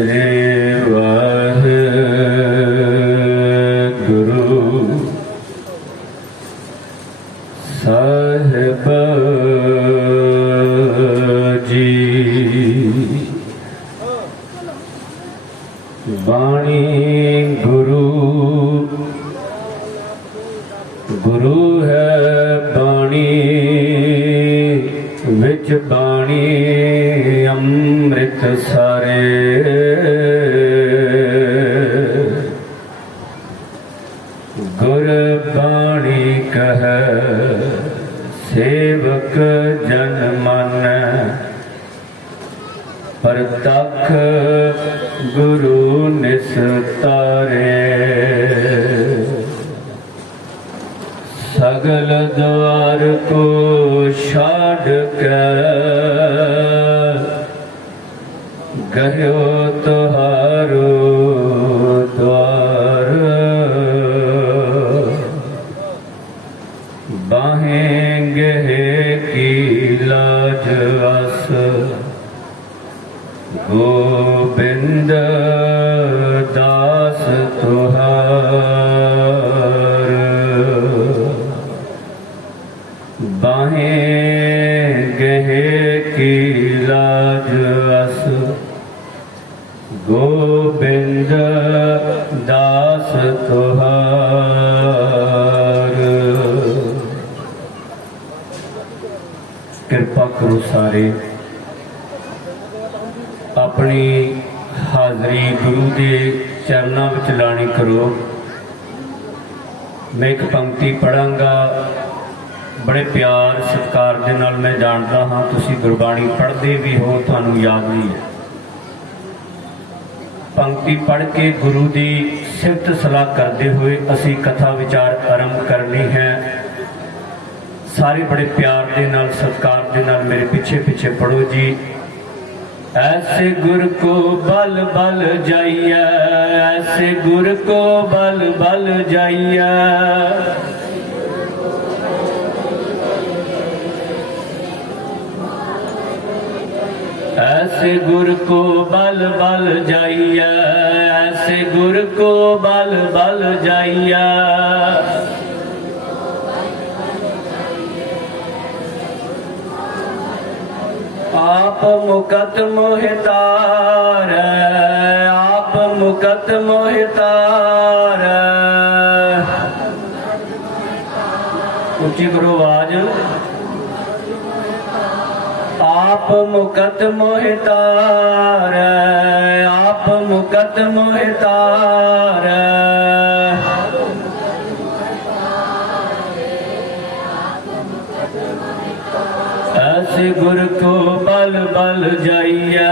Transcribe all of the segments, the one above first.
श्री वाहिगुरु साहिब जी। बाणी गुरु गुरु है बाणी विच बाणी अमृत सारे। गुर बाणी कह सेवक जन मन परतख गुरु निस्तारे। सगल द्वार को छाड़ के गयो तुहारो द्वार। बाहें गहे की लाज अस गोबिंद दास तुहार। बाहें गहे की लाज अस गोबिंद दास तुहार। कृपा करो सारे अपनी हाजरी गुरु के चरणों में लानी करो। मैं एक पंक्ति पढ़ांगा, बड़े प्यार सत्कार दे नाल मैं जानता हाँ तुसी गुरबाणी पढ़ते भी हो, तुहानू याद नहीं है। पंक्ति पढ़ के गुरु की सिफत सलाह करते हुए असी कथा विचार आरंभ करनी है। सारे बड़े प्यार दे नाल सत्कार दे नाल मेरे पीछे पीछे पढ़ो जी। ऐसे गुर को बल बल जाइया, ऐसे गुर को बल बल जाइया। ऐसे गुर को बल बल जाइया, ऐसे गुर को बल बल जाइया। आप मुकत मोहितार, आप मुकत मोहितार। ऊंची करो आवाज। आप मुकत मोहितार, आप मुकत मोहितार। ऐसे गुर को बल बल जाइया,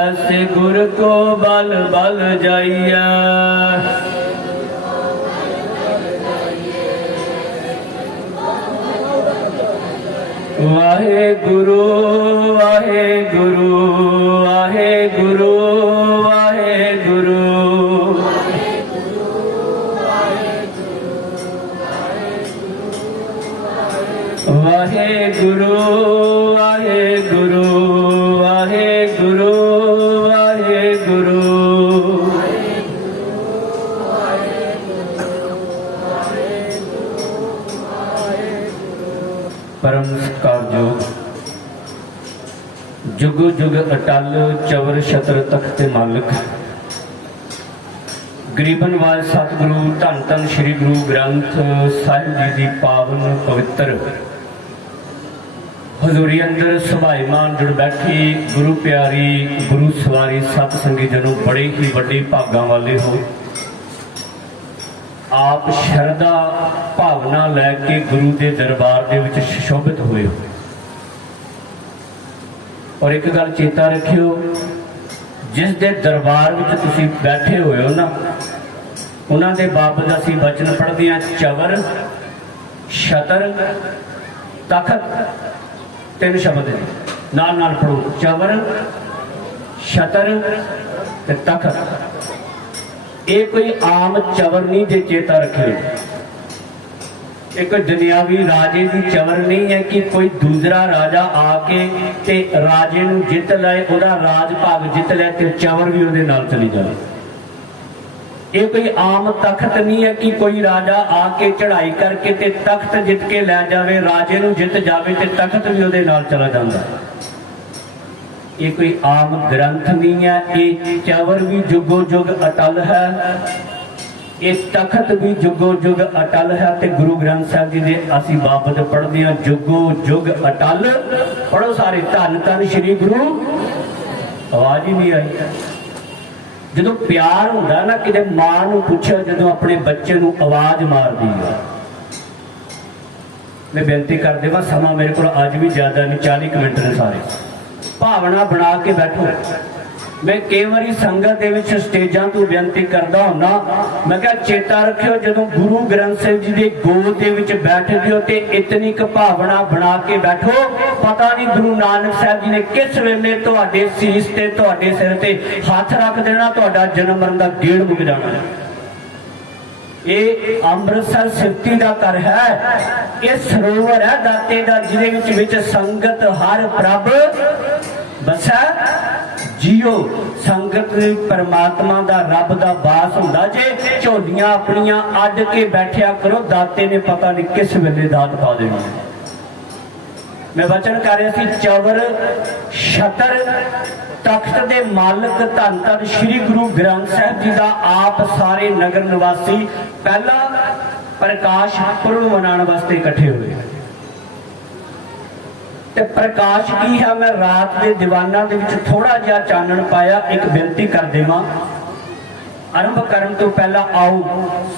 ऐसे गुर को बल बल जाइया। वाहे गुरु वाहे गुरु वाहे गुरु वाहे गुरु। वाहे गुरु वाहे गुरु वाहे गुरु वाहे गुरु। परम सत्कारयोग जुग जुग अटल चवर छत्र तख्त मालिक गरीबन वाल सतगुरु धन धन श्री गुरु ग्रंथ साहिब जी की पावन पवित्र हजूरी अंदर सुभाईमान जुड़ बैठी गुरु प्यारी गुरु सवारी सत संगी जनों बड़े ही बड़े भागां वाले हो। आप शरदा भावना लैके गुरु के दरबार के विच सुशोभित हुए हो। और एक गल चेता रखियो, जिस दे दरबार में तुसी बैठे हुए हो ना, उन्हां दे बाबत असीं वचन पढ़दे हां। चवर छतर तखत, तीन शब्द नाल नाल पढ़ो। चवर छतर ते तखत। ये कोई आम चवर नहीं जे चेता रखे। एक दुनियावी राजे की चवर नहीं है कि कोई दूसरा राजा आके ते राजे नूं जित लाए, उहदा राज भाग जित लिया ते चवर भी उहदे नाल चली जाए। ये कोई आम तख्त नहीं है कि कोई राजा आके चढ़ाई करके ते तख्त जित के लै जावे, राजे नूं जित जावे ते तख्त भी उहदे नाल चला जांदा। ये कोई आम ग्रंथ नहीं है, ये चवर भी जुगो जुग अटल है, ये तखत भी जुगो जुग अटल है। ते गुरु ग्रंथ साहब जी दे असी बाबत पढ़ते हैं जुगो जुग अटल। पढ़ो सारे, धन धन श्री गुरु। आवाज ही नहीं आई। जो प्यार होंदा ना, किते मां नूं पुछो जो अपने बच्चे नूं आवाज मारदी है। मैं बेनती कर देवां, समा मेरे को अज भी ज्यादा नहीं, 40 मिनट ने सारे भावना बना के बैठो। मैं कई बारी संगत दे विच स्टेजां तो बेनती करदा हुंदा, मैं कहा चेता रखियो जदों गुरु ग्रंथ साहिब जी दे गोद दे विच बैठदे हो ते इतनी क भावना बना के बैठो। पता नहीं गुरु नानक साहिब जी ने किस वेले तुहाडे सीस ते तुहाडे सिर ते हथ रख देना, तुहाडा जन्म मरण दा गेड़ मुक जाना। ये अमृतसर सिफती का घर है, ये सरोवर है दाते का जिहदे विच संगत हर प्रभ बसै जियो। संगत परमात्मा दा रब दा वास हुंदा जे। झोलियां अपनियां अड के बैठिया करो, दाते ने पता नहीं किस वेले दात पा देनी। मैं वचन कर रहा सी, चवर छतर तख्त दे मालक धन धन श्री गुरु ग्रंथ साहिब जी दा आप सारे नगर निवासी पहला प्रकाश पुरब मनाने वास्ते इकट्ठे हुए। ते प्रकाश की है, मैं रात के दीवाना दे विच थोड़ा जिहा चानन पाया। एक बेनती कर देवां, आरंभ करन तो पहला आओ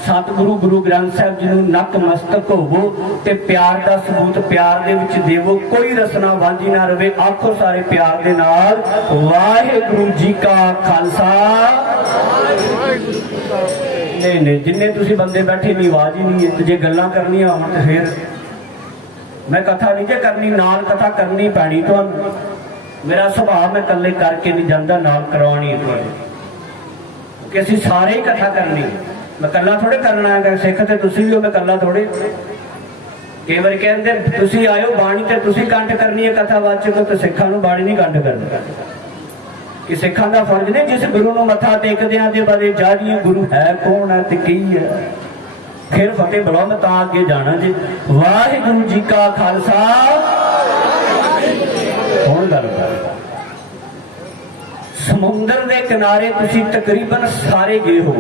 सतगुरु गुरु ग्रंथ साहिब जी नूं नतमस्तक होवो ते प्यार दा सबूत प्यार दे विच देवो। कोई रसना वांझी ना रवे। आखो सारे प्यार दे नाल, वाहिगुरू जी का खालसा। नहीं नहीं, जिन्ने तुसीं बंदे बैठे नहीं, आवाज ही नहीं है। जे गल्लां करनियां होण ते फिर मैं कथा नहीं जे करनी, नाल कथा करनी पैनी। तो मेरा सुभाव मैं कल्ले करके नहीं जाता, नाल करवानी है कि असीं सारे ही कथा करनी। मैं कल्ला थोड़े करना है, सिख ते तुसीं भी हो, मैं कल्ला थोड़े। कई बार कहते तुसीं आयो बाणी ते तुसीं कंठ करनी है कथावाचक, तो सिखां नूं बाणी नहीं कंठ करनी। कि सिखां दा फर्ज नहीं जिस गुरु नूं मत्था टेकदिआं दे बारे जाणीए गुरु है कौन है ते की है। फिर फतेह बुलाओ, मैं तां अगे जाना जी। वाहिगुरू जी का खालसा। हुण गल समुंदर के किनारे तुसीं तकरीबन सारे गए हो।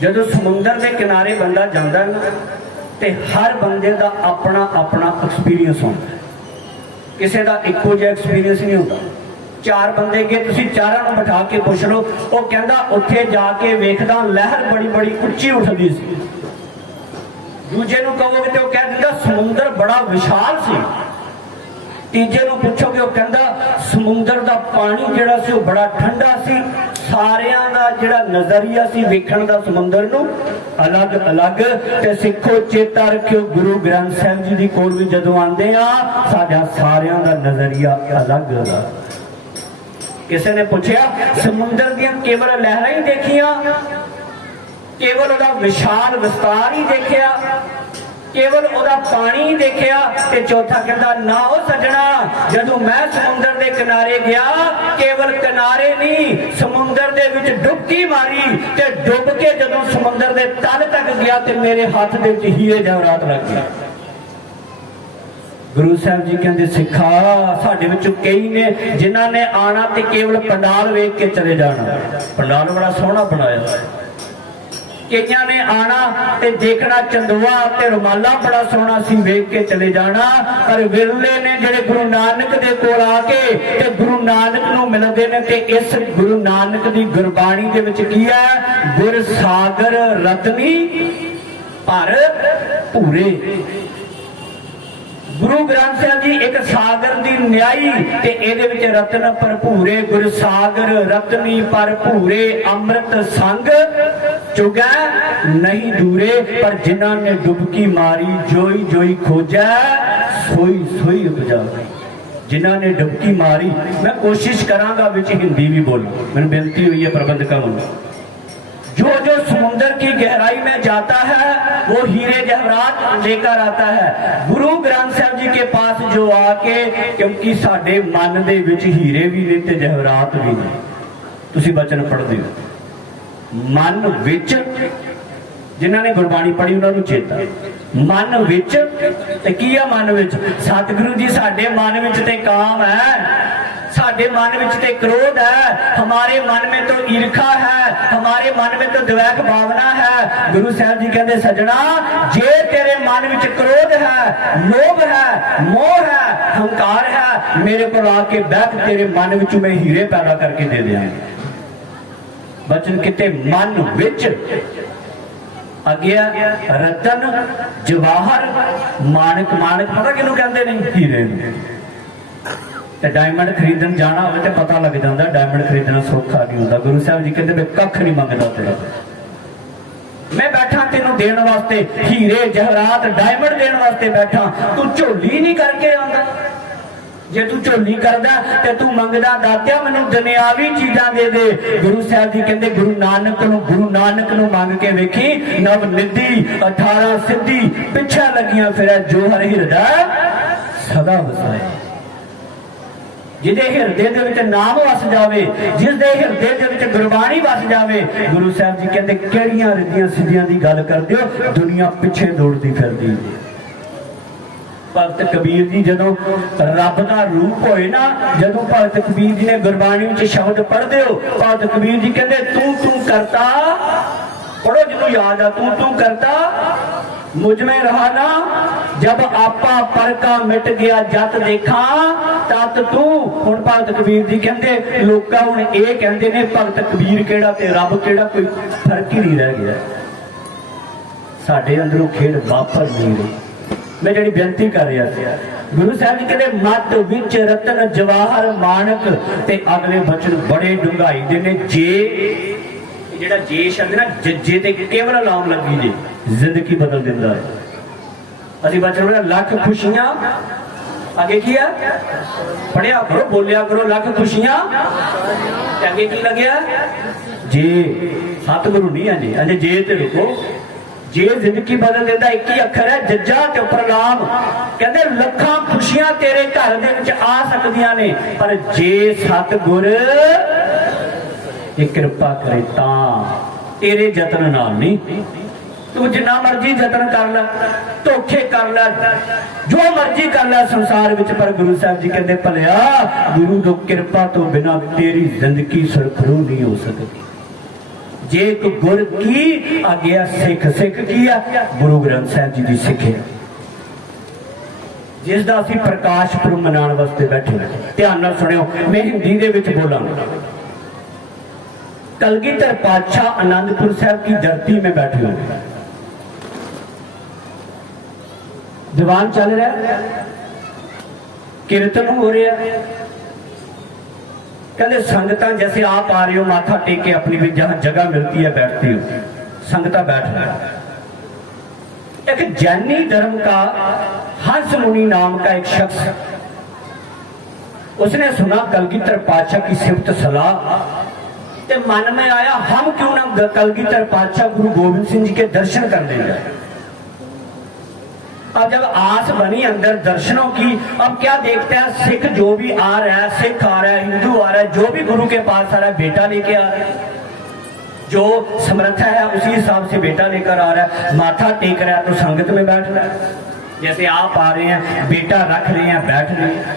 जदों समुंदर के किनारे बंदा जांदा ना, ते हर बंदे का अपना अपना एक्सपीरियंस होंदा। किसी का इक्को जिहा एक्सपीरियंस नहीं होता। चार बंदे गए, तुसीं चारां नूं बिठा के पुछ लो, वो कहंदा उत्थे जाके वेखदा लहर बड़ी बड़ी उच्ची उठदी सी। दूजे नूं कहोगे तो कह दिंदा समुंदर बड़ा विशाल सी। तीजे नूं पुछोगे, वो कहंदा समुंदर दा पानी जिहड़ा सी वो बड़ा ठंडा सी। सारियां दा जिहड़ा नजरिया सी वेखण दा समुंदर नूं अलग अलग। ते सिखो चेता रखियो, गुरु ग्रंथ साहिब जी दी कोल भी जदों आंदे आ, साडा सारियां दा नजरिया अलग अलग। किसी ने पूछा समुंदर दियां केवल लहरां ही देखिया, केवल उहदा विशाल विस्तार ही देखिया, केवल उहदा पानी ही देखिया। ते चौथा कहता ना हो सजना, जदों मैं समुंदर के किनारे गया, केवल किनारे नहीं समुंदर दे विच डुबकी मारी ते डुब के जदों समुंदर के तल तक गया ते मेरे हाथ दे विच हीरे जवाहरात लग गए। गुरु साहब जी कहते सिखा साडे विचों कई ने जिन्हां ने आना ते केवल पंडाल वेख के चले जाना। पंडाल बड़ा सोहना बनाया। कईयां ने आना ते देखना चंदुआ ते रुमाला बड़ा सोहना सी वेख के चले जाना। पर विरले ने जिहड़े गुरु नानक दे कोल आके ते गुरु नानक नूं मिलदे ने। ते इस गुरु नानक दी गुरबाणी दे विच की है, गुर सागर रतनी पर भूरे। गुरु ग्रंथ साहिब जी एक सागर दी न्याई ते इहदे विच रतन भरपूरे। गुर सागर रतनी भरपूरे, अमृत संग चुगै नहीं दूरे। पर जिन्हां ने डुबकी मारी, जोई जोई खोजै सोई सोई उपजावे। जिन्हां ने डुबकी मारी, मैं कोशिश करांगा विच हिंदी भी बोलूं, मैनूं बेनती हुई है प्रबंधकां नूं, जो जो समुद्र की गहराई में जाता है वो हीरे जवाहरात लेकर आता है। गुरु ग्रंथ साहब जी के पास जो आके, क्योंकि साडे मन दे विच हीरे भी ने ते जवाहरात भी ने, तुसीं बचन पढ़दे हो मन विच, जिन्हां ने गुरबाणी पढ़ी उन्हां नूं चेता, मन विच ते की आ मन विच, सतगुरु जी साडे मन विच ते काम है, साडे मन विच ते क्रोध है, हमारे मन में तो ईर्खा है, हमारे मन में तो द्वैत भावना है। गुरु साहब जी कहते सजना, जे तेरे मन विच क्रोध है, लोभ है, मोह है, हंकार है, मेरे को आके बैठ, तेरे मन विच मैं हीरे पैदा करके दे दियांगा। बचन किते मन विच अगिया रतन जवाहर माणक, माणक पता किनू कहते ने, हीरे नूं। ते डायमंड खरीदन जाना हो तो पता लग जाता, डायमंड खरीदना सौखा नहीं होता। गुरु साहब जी कहते मैं कख नहीं मंगता तेरा, मैं बैठा तेनों देने वास्ते हीरे जवाहरात डायमंड देने वास्ते बैठा, तू झोली नहीं करके आंदा। जे तू झोली करदा ते तू मंगदा दात्या मैनू दुनियावी चीजां दे दे। गुरु साहब जी कहते गुरु नानक नू मंग के वेखी, नव निधि 18 सिद्धि पिछा लगियां फिरे, जो हर हिरदा सदा वसाए। जिदे हिरदे दे विच नाम वस जावे, जिसदे हिरदे दे विच गुरबाणी वस जावे, गुरु साहब जी कहते किहड़ियां रिद्धियां सिद्धियां दी गल करदे हो, दुनिया पिछे दौड़दी फिरदी। भगत कबीर जी जदों रब दा रूप होए ना, जदों भगत कबीर जी ने गुरबाणी विच शब्द पढ़दे हो, भगत कबीर जी कहते तू करता, पढ़ो जिन्हों याद आ, तू करता मुझ में रहा ना, जब आपा पर का मिट गया जत देखा तत तू। हुण भगत कबीर जी कहते लोकां हुण ये कहंदे ने भगत कबीर केड़ा ते रब केड़ा, कोई फर्क ही नहीं रह गया। साडे अंदरों खेड वापर नहीं रही। मैं जी बेनती कर रहा था, गुरु साहब जी कहते मत विच रतन जवाहर माणक, ते अगले बचन बड़े डूंघाई दे ने। जे जेड़ा जे शब्द ना जज्जे ते केवल लाउन लगी जे जिंदगी बदल दिंदा है। असीं बचन बोला लख खुशियां, आगे किया पढ़िया करो, बोलिया करो लख खुशियां, आगे की लग्या जे, सतगुरु नहीं है जी, अजे जे ते रुको, जे जिंदगी बदल देता एक ही अखर है जज्जा ते प्रणाम। कहते लखां खुशियां तेरे घर दे विच आ सकदियां ने, पर जे सतगुर कृपा करे तां, तेरे जतन नाल नहीं। तू जिन्ना मर्जी जतन कर लै, धोखे कर लै, जो मर्जी कर लै संसार विच, पर गुरु साहब जी कहते भलिया गुरु की कृपा तो बिना तेरी जिंदगी सुरखरू नहीं हो सकती। जे एक गुर की आज्ञा सिख की है, गुरु ग्रंथ साहब जी की सिख है, जिसका असीं प्रकाश पुरब मनाने वास्ते बैठे। ध्यान नाल सुनियो, मैं हिंदी दे विच बोलांगा। कलगीधर पातशाह आनंदपुर साहब की धरती में बैठे हुए, दीवान चल रहा है, कीर्तन हो रहा है, कहते संगतां जैसे आप आ रहे हो माथा टेक के अपनी भी जहां जगह मिलती है बैठती हो, संगतां बैठ रहा है। एक जैनी धर्म का हंस मुनि नाम का एक शख्स, उसने सुना कलगीधर पातशाह की सिफत सलाह, ते मन में आया हम क्यों ना कलगीधर पातशाह गुरु गोविंद सिंह जी के दर्शन करने जाए। अब जब आस बनी अंदर दर्शनों की, अब क्या देखता है सिख जो भी आ रहा है, सिख आ रहा है, हिंदू आ रहा है, जो भी गुरु के पास आ रहा है बेटा लेके आ रहा है, जो समर्थ है उसी हिसाब से बेटा लेकर आ रहा है, माथा टेक रहा है तो संगत में बैठ रहा है। जैसे आप आ रहे हैं बेटा रख रहे हैं बैठ रहे हैं।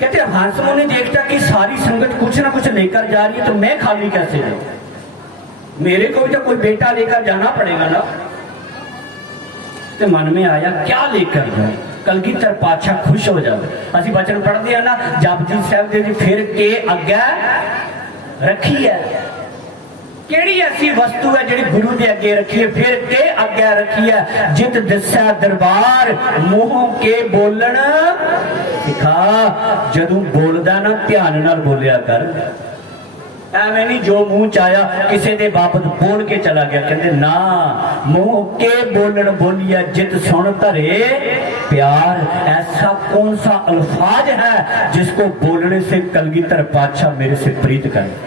कहते हंस मुनि देखता कि सारी संगत कुछ ना कुछ लेकर जा रही है, तो मैं खाली कैसे जाऊं, मेरे को भी तो कोई बेटा लेकर जाना पड़ेगा ना। तो मन में आया क्या लेकर जाए, कलगीधर पातशाह खुश हो जाए। असि बचन पढ़ते हैं ना, जपजी साहब दे फिर के अग्गे रखी है, केड़ी ऐसी वस्तु है जी गुरु के अगे रखी है, फिर के अगे रखी है, जित दस्या दरबार मुंह के बोलन सिखा। जदों बोलदा ना ध्यान नाल बोलिया कर, एवें नहीं जो मुंह च आया किसी के बाबत बोल के चला गया। कहते ना, मुंह के बोलन बोलिया जित सुन धरे प्यार। ऐसा कौन सा अल्फाज है जिसको बोलने से कलगीधर पातशाह मेरे से प्रीत करे।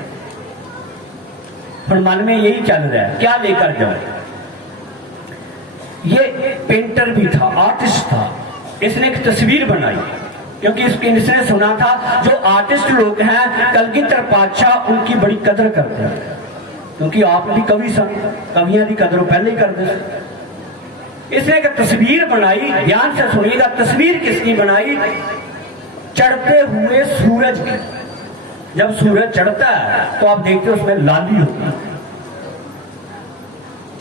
और मन में यही चल रहा है क्या लेकर जाऊं। ये पेंटर भी था, आर्टिस्ट था, इसने एक तस्वीर बनाई क्योंकि इसने सुना था जो आर्टिस्ट लोग हैं कलगीधर पातशाह उनकी बड़ी कदर करते हैं, क्योंकि आप भी कवि सन, कवियां की कदर पहले ही करते। इसने एक तस्वीर बनाई, ध्यान से सुनिएगा, तस्वीर किसकी बनाई? चढ़ते हुए सूरज की। जब सूरज चढ़ता है तो आप देखते हो उसमें लाली होती है।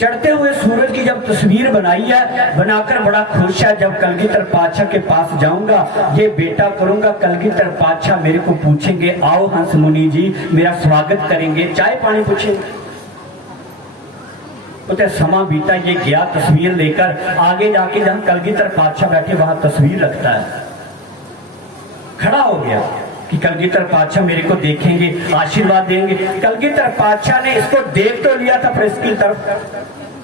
चढ़ते हुए सूरज की जब तस्वीर बनाई है, बनाकर बड़ा खुश है। जब कलगीधर पातशाह के पास जाऊंगा, ये बेटा करूंगा, कलगीधर पातशाह मेरे को पूछेंगे, आओ हंस मुनि जी, मेरा स्वागत करेंगे, चाय पानी पूछेंगे। तो समा बीता, ये गया तस्वीर लेकर, आगे जाके जहां कलगीधर पातशाह बैठे वहां तस्वीर रखता है, खड़ा हो गया कि कलगीधर पातशाह मेरे को देखेंगे, आशीर्वाद देंगे। कलगीधर पातशाह ने इसको देख तो लिया था पर इसकी तरफ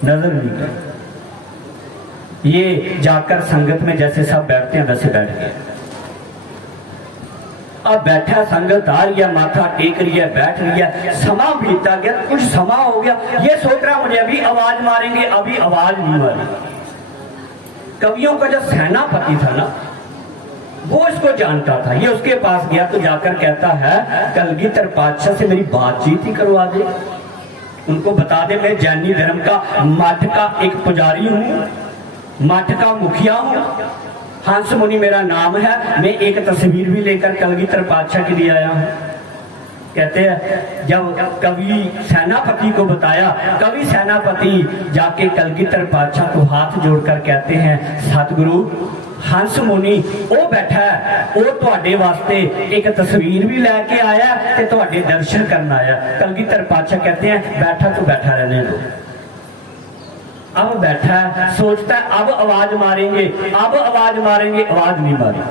नजर नहीं की। ये जाकर संगत में जैसे सब बैठते हैं वैसे बैठ गए। अब बैठा, संगत आ रही है, माथा टेक रही है, बैठ रही है, समा बीता गया, कुछ समा हो गया। ये सोच रहा मुझे अभी आवाज मारेंगे, अभी आवाज नहीं मारी। कवियों का जो सेनापति था ना, वो इसको जानता था। ये उसके पास गया तो जाकर कहता है कलगीधर पातशाह से मेरी बातचीत ही करवा दे, उनको बता दे मैं जैनी धर्म का मठ का एक पुजारी हूँ, मठ का मुखिया हूँ, हंस मुनि मेरा नाम है। मैं एक तस्वीर भी लेकर कलगीधर पातशाह के लिए आया हूँ। कहते हैं जब कवि सेनापति को बताया, कवि सेनापति जाके कलगीधर पातशाह को हाथ जोड़कर कहते हैं सतगुरु हंस मुनि वो बैठा है, वो तुहाडे वास्ते एक तस्वीर भी लेके आया ते तुहाडे दर्शन करना आया। कलगीधर पातशाह कहते हैं बैठा तो बैठा रहने दो। अब बैठा है, सोचता है अब आवाज मारेंगे, अब आवाज मारेंगे, आवाज नहीं मारी।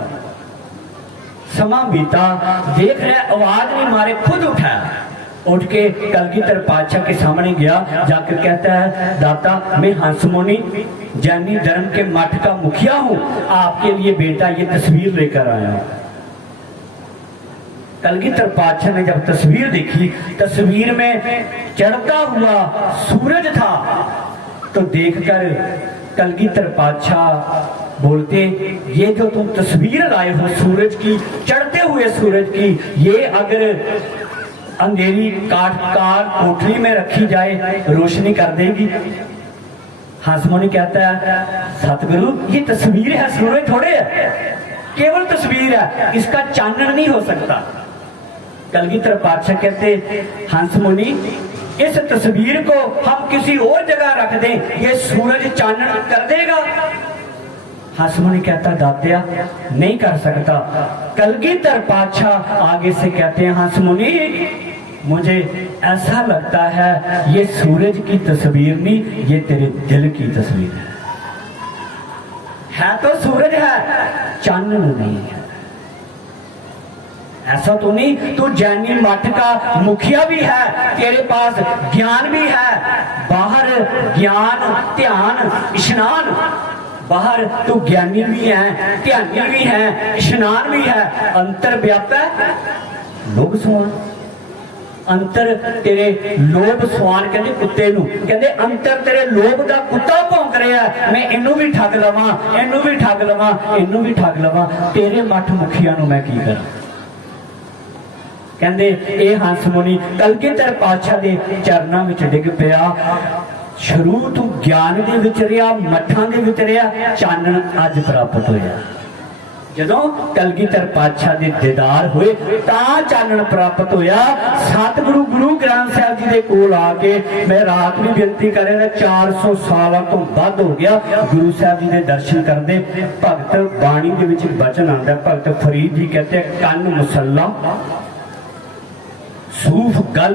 समा बीता, देख रहा आवाज नहीं मारे, खुद उठा, उठ के कलगीधर पातशाह के सामने गया, जाकर कहता है दाता मैं हंस मुनि जैनी धर्म के मठ का मुखिया हूं, आपके लिए बेटा ये तस्वीर लेकर आया हूं। कलगीधर पातशाह ने जब तस्वीर देखी, तस्वीर में चढ़ता हुआ सूरज था, तो देखकर कलगीधर पातशाह बोलते ये जो तुम तस्वीर लाए हो सूरज की, चढ़ते हुए सूरज की, ये अगर अंधेरी काटकार कोठरी में रखी जाए रोशनी कर देगी। हंस मुनि कहता है सतगुरु ये तस्वीर है, सूरज थोड़े है, केवल तस्वीर है, इसका चानन नहीं हो सकता। कलगीधर पातशाह कहते हंस मुनि इस तस्वीर को हम किसी और जगह रख दें, ये सूरज चानन कर देगा। हंस मुनि कहता दात्या नहीं कर सकता। कलगीधर पातशाह आगे से कहते हैं हंस मुनि मुझे ऐसा लगता है ये सूरज की तस्वीर नहीं, ये तेरे दिल की तस्वीर है तो सूरज है, चानन नहीं है। ऐसा तो नहीं, तू जैनी मठ का मुखिया भी है, तेरे पास ज्ञान भी है, बाहर ज्ञान ध्यान स्नान, बाहर तू ज्ञानी भी है, ध्यानी भी है, स्नान भी है, अंतर व्यापक है लोभ स्वान। अंतर तेरे लोभ स्वान कहते कुत्ते नू, कहते अंतर तेरे लोभ का कुत्ता भौंक रहा है, मैं इनू भी ठग लवां, इनू भी ठग लवां, इनू भी ठग लवां, तेरे मठ मुखिया नू मैं की करा। कहते ए हंस मुनि कलगीधर पातशाह दे चरनां विच डिग पिया, शुरू तू ज्ञान दे विच रिहा, मठां दे विच रिहा, चानन अज प्राप्त होया। जदों कलगीधर पातशाह दे दीदार होए तां चानन प्राप्त होया। सतगुरु गुरु ग्रंथ साहिब जी दे कोल आके मैं रात भी बेनती कर रहा, 400 साल तो वध हो गया गुरु साहब जी दे दर्शन करदे। भगत बाणी दे विच वचन आंदा, भगत फरीद जी कहते कन मुसल्ला सूफ गल,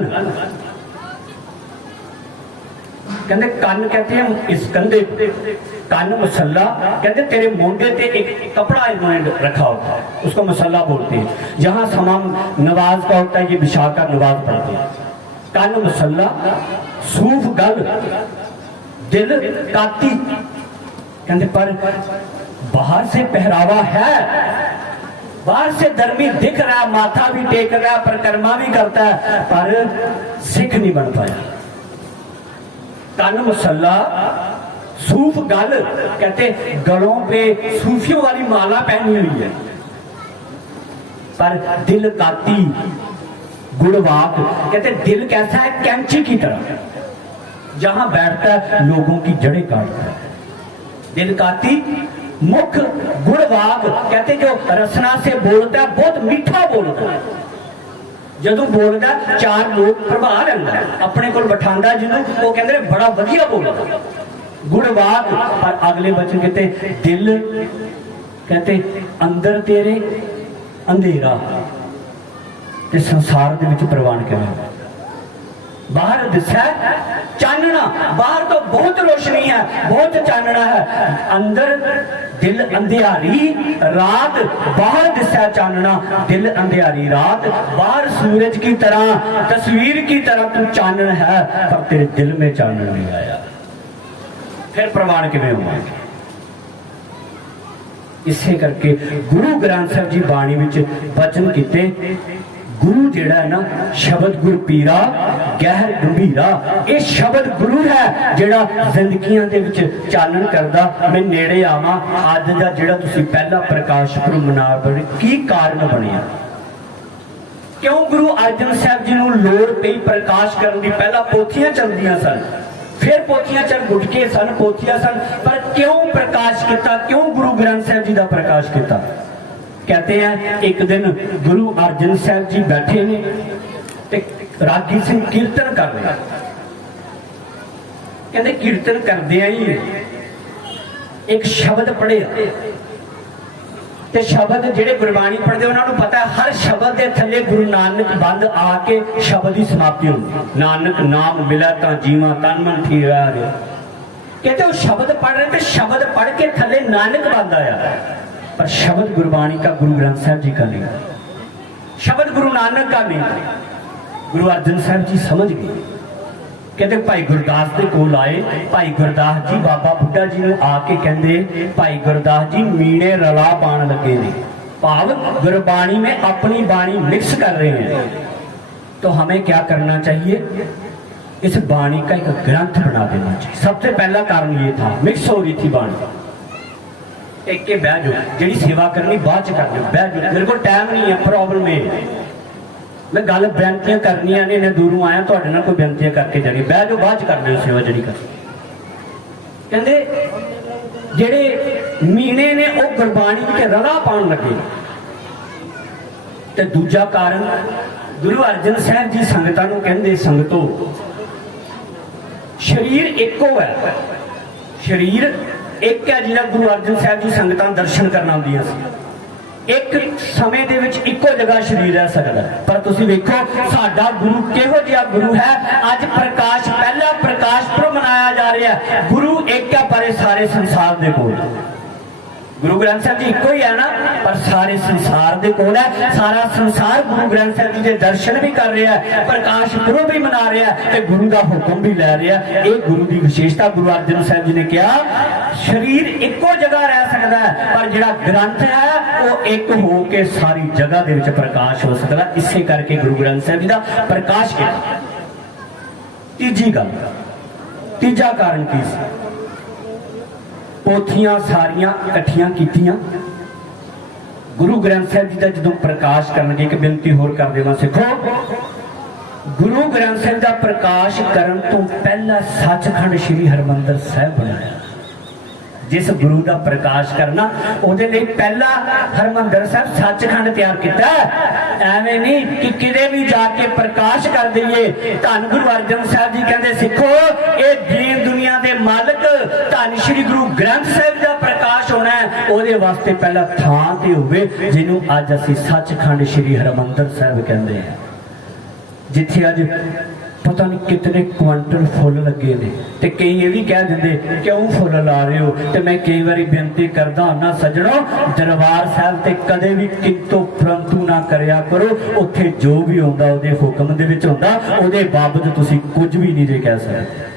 कहते कन कहते हैं इस कंधे, कन मसल्ला कहते तेरे मोंडे पे एक कपड़ा इन्होंने रखा होता है, उसको मसल्ला बोलते हैं। जहां समाम नवाज का होता है ये विशाख का नवाज पढ़ते हैं। कन मसल्ला सूफ गल दिल काती, कहते पर बाहर से पहरावा है, बाहर से धर्मी दिख रहा है, माथा भी टेक रहा है, परिक्रमा भी करता है, पर सिख नहीं बन पाया। तन मसल्ला सूफ गल, कहते गलों पे सूफियों वाली माला पहनी हुई है, पर दिल काती गुड़वाक, कहते दिल कैसा है कैंची की तरह, जहां बैठता है लोगों की जड़ें काटता है। दिल काती मुख गुड़वाक, कहते जो रसना से बोलता है बहुत मीठा बोलता है, जदों बोलता चार लोग प्रभाव लेंदा, अपने को बिठांदा जिन्हों वो कहते बड़ा वधिया बोलता गुड़वाक। पर अगले बचन कहते दिल, कहते अंदर तेरे अंधेरा ते संसार दे विच प्रवान किवें, बाहर दिसदा चानना, बाहर तो बहुत रोशनी है, बहुत चानना है, अंदर दिल अंधियारी रात, बाहर दिसदा चानना, दिल अंधियारी रात, बाहर सूरज की तरह तस्वीर की तरह तू चानन है, पर तेरे दिल में चानन नहीं आया, फिर प्रवान किवें होवांगे। इसे करके गुरु ग्रंथ साहिब जी बाणी विच वचन कीते, गुरु जेड़ा है ना शब्द गुर पीरा गहर गंभीरा, ये शब्द गुरु है जेड़ा जिंदगियां दे विच चानन करदा। मैं नेड़े आवां, अज दा जेड़ा तुसीं पहला प्रकाश पुरब मना बने, की कारण बनिया, क्यों गुरु अर्जन साहब जी नूं लोड़ पई प्रकाश करन दी? पहला पोथियां चलदियां सन, फिर पोथियां चल गुटके सन, पोथियां सन, पर क्यों प्रकाश किया, क्यों गुरु ग्रंथ साहब जी का प्रकाश किया? कहते हैं एक दिन गुरु अर्जन साहब जी बैठे ने ते रागी सिंह कीर्तन कर रहे, कहते कीर्तन करदे ही एक शब्द पढ़े, ते शब्द जेड़े गुरबाणी पढ़ते उन्होंने पता है हर शब्द के थले गुरु नानक बंद आके शब्द की समाप्ति होगी, नानक नाम मिला तो जीवा तन मन ठीक रहा। कहते वो शब्द पढ़ रहे थे, शब्द पढ़ के थले नानक बंद आया, पर शब्द गुरबाणी का गुरु ग्रंथ साहब जी का नहीं, शब्द गुरु नानक का नहीं। गुरु अर्जन साहब जी समझ गए, कहते भाई गुरदास के कोल आए, भाई गुरदास जी बाबा बुड्ढा जी ने आके कहते भाई गुरदास जी मीणे रला पान लगे ने, भाव गुरबाणी में अपनी बाणी मिक्स कर रहे हैं, तो हमें क्या करना चाहिए, इस बाणी का एक ग्रंथ बना देना चाहिए। सबसे पहला कारण ये था, मिक्स हो रही थी बाणी, एक के बह जाओ, जी सेवा करनी बाद च कर लो, बह जाओ, मेरे को टाइम नहीं है, प्रॉब्लम है, मैं गल बेनतियां करनियां ने, इन्हें दूरों आया तो कोई बेनतियां करके जानी, बह जाओ बाद च कर लो सेवा जी कर। कहते जेड़े मीणे ने वो गुरबाणी के रला पाउण लगे। ते दूजा कारण गुरु अर्जन साहब जी संगतां नूं कहंदे, संगतो शरीर एको है, शरीर एक है जिहड़ा गुरु अर्जन साहब जी संगतां दर्शन करना आउंदियां सी, एक समय दे विच इक्को जगह शरीर रह सकता है, पर तुसीं वेखो साडा गुरु किहो जिहा गुरु है। अज प्रकाश पहला प्रकाश पुरब मनाया जा रहा है, गुरु एक है पर सारे संसार दे कोल, गुरु ग्रंथ साहब जी इको ही है ना, पर सारे संसार दे कोल है, सारा संसार गुरु ग्रंथ साहब जी के दर्शन भी कर रहा है, प्रकाश पुरब भी मना रहा है, ते गुरु का हुक्म भी लै रहा है। ये गुरु की विशेषता। गुरु अर्जन साहब जी ने कहा शरीर इको जगह रह सकता है, पर जिहड़ा ग्रंथ है वो एक हो के सारी जगह दे विच प्रकाश हो सकता है। इसे करके गुरु ग्रंथ साहब जी का प्रकाश किया। तीजी गल, तीजा कारण की सी, पोथियां सारियां इकट्ठियां कीतियां, गुरु ग्रंथ साहब जी का जो प्रकाश करनगे। एक बेनती होर कर देवां, सिखो गुरु ग्रंथ साहब का प्रकाश करन तो पहला सचखंड श्री हरमंदर साहब बनाया। जिस गुरु का प्रकाश करना उहदे लई पहला हरमंदर साहब सचखंड तैयार किया। एवें नहीं कि किते भी जाके प्रकाश कर दईए। धन गुरु अर्जन साहब जी कहते सिखो ये दीन दुनिया के मालक धन श्री गुरु ग्रंथ साहब का प्रकाश होना है, उहदे वास्ते पहला थां ते होवे जिन्हों अज असीं सचखंड श्री हरमंदर साहब कहते हैं, जिथे अज पता नहीं कितने क्वांटल फुल लगे ने। ते कई ये भी कह देंगे क्यों फुल ला रहे हो, तो मैं कई बार बेनती करता हूं सजणों, दरबार साहब ते कदे भी किंतु परंतु ना करया करो। उत्थे जो भी होंदा उहदे हुक्म दे विच होंदा, उहदे बाबत तुसीं कुछ भी नहीं जे कह सकदे।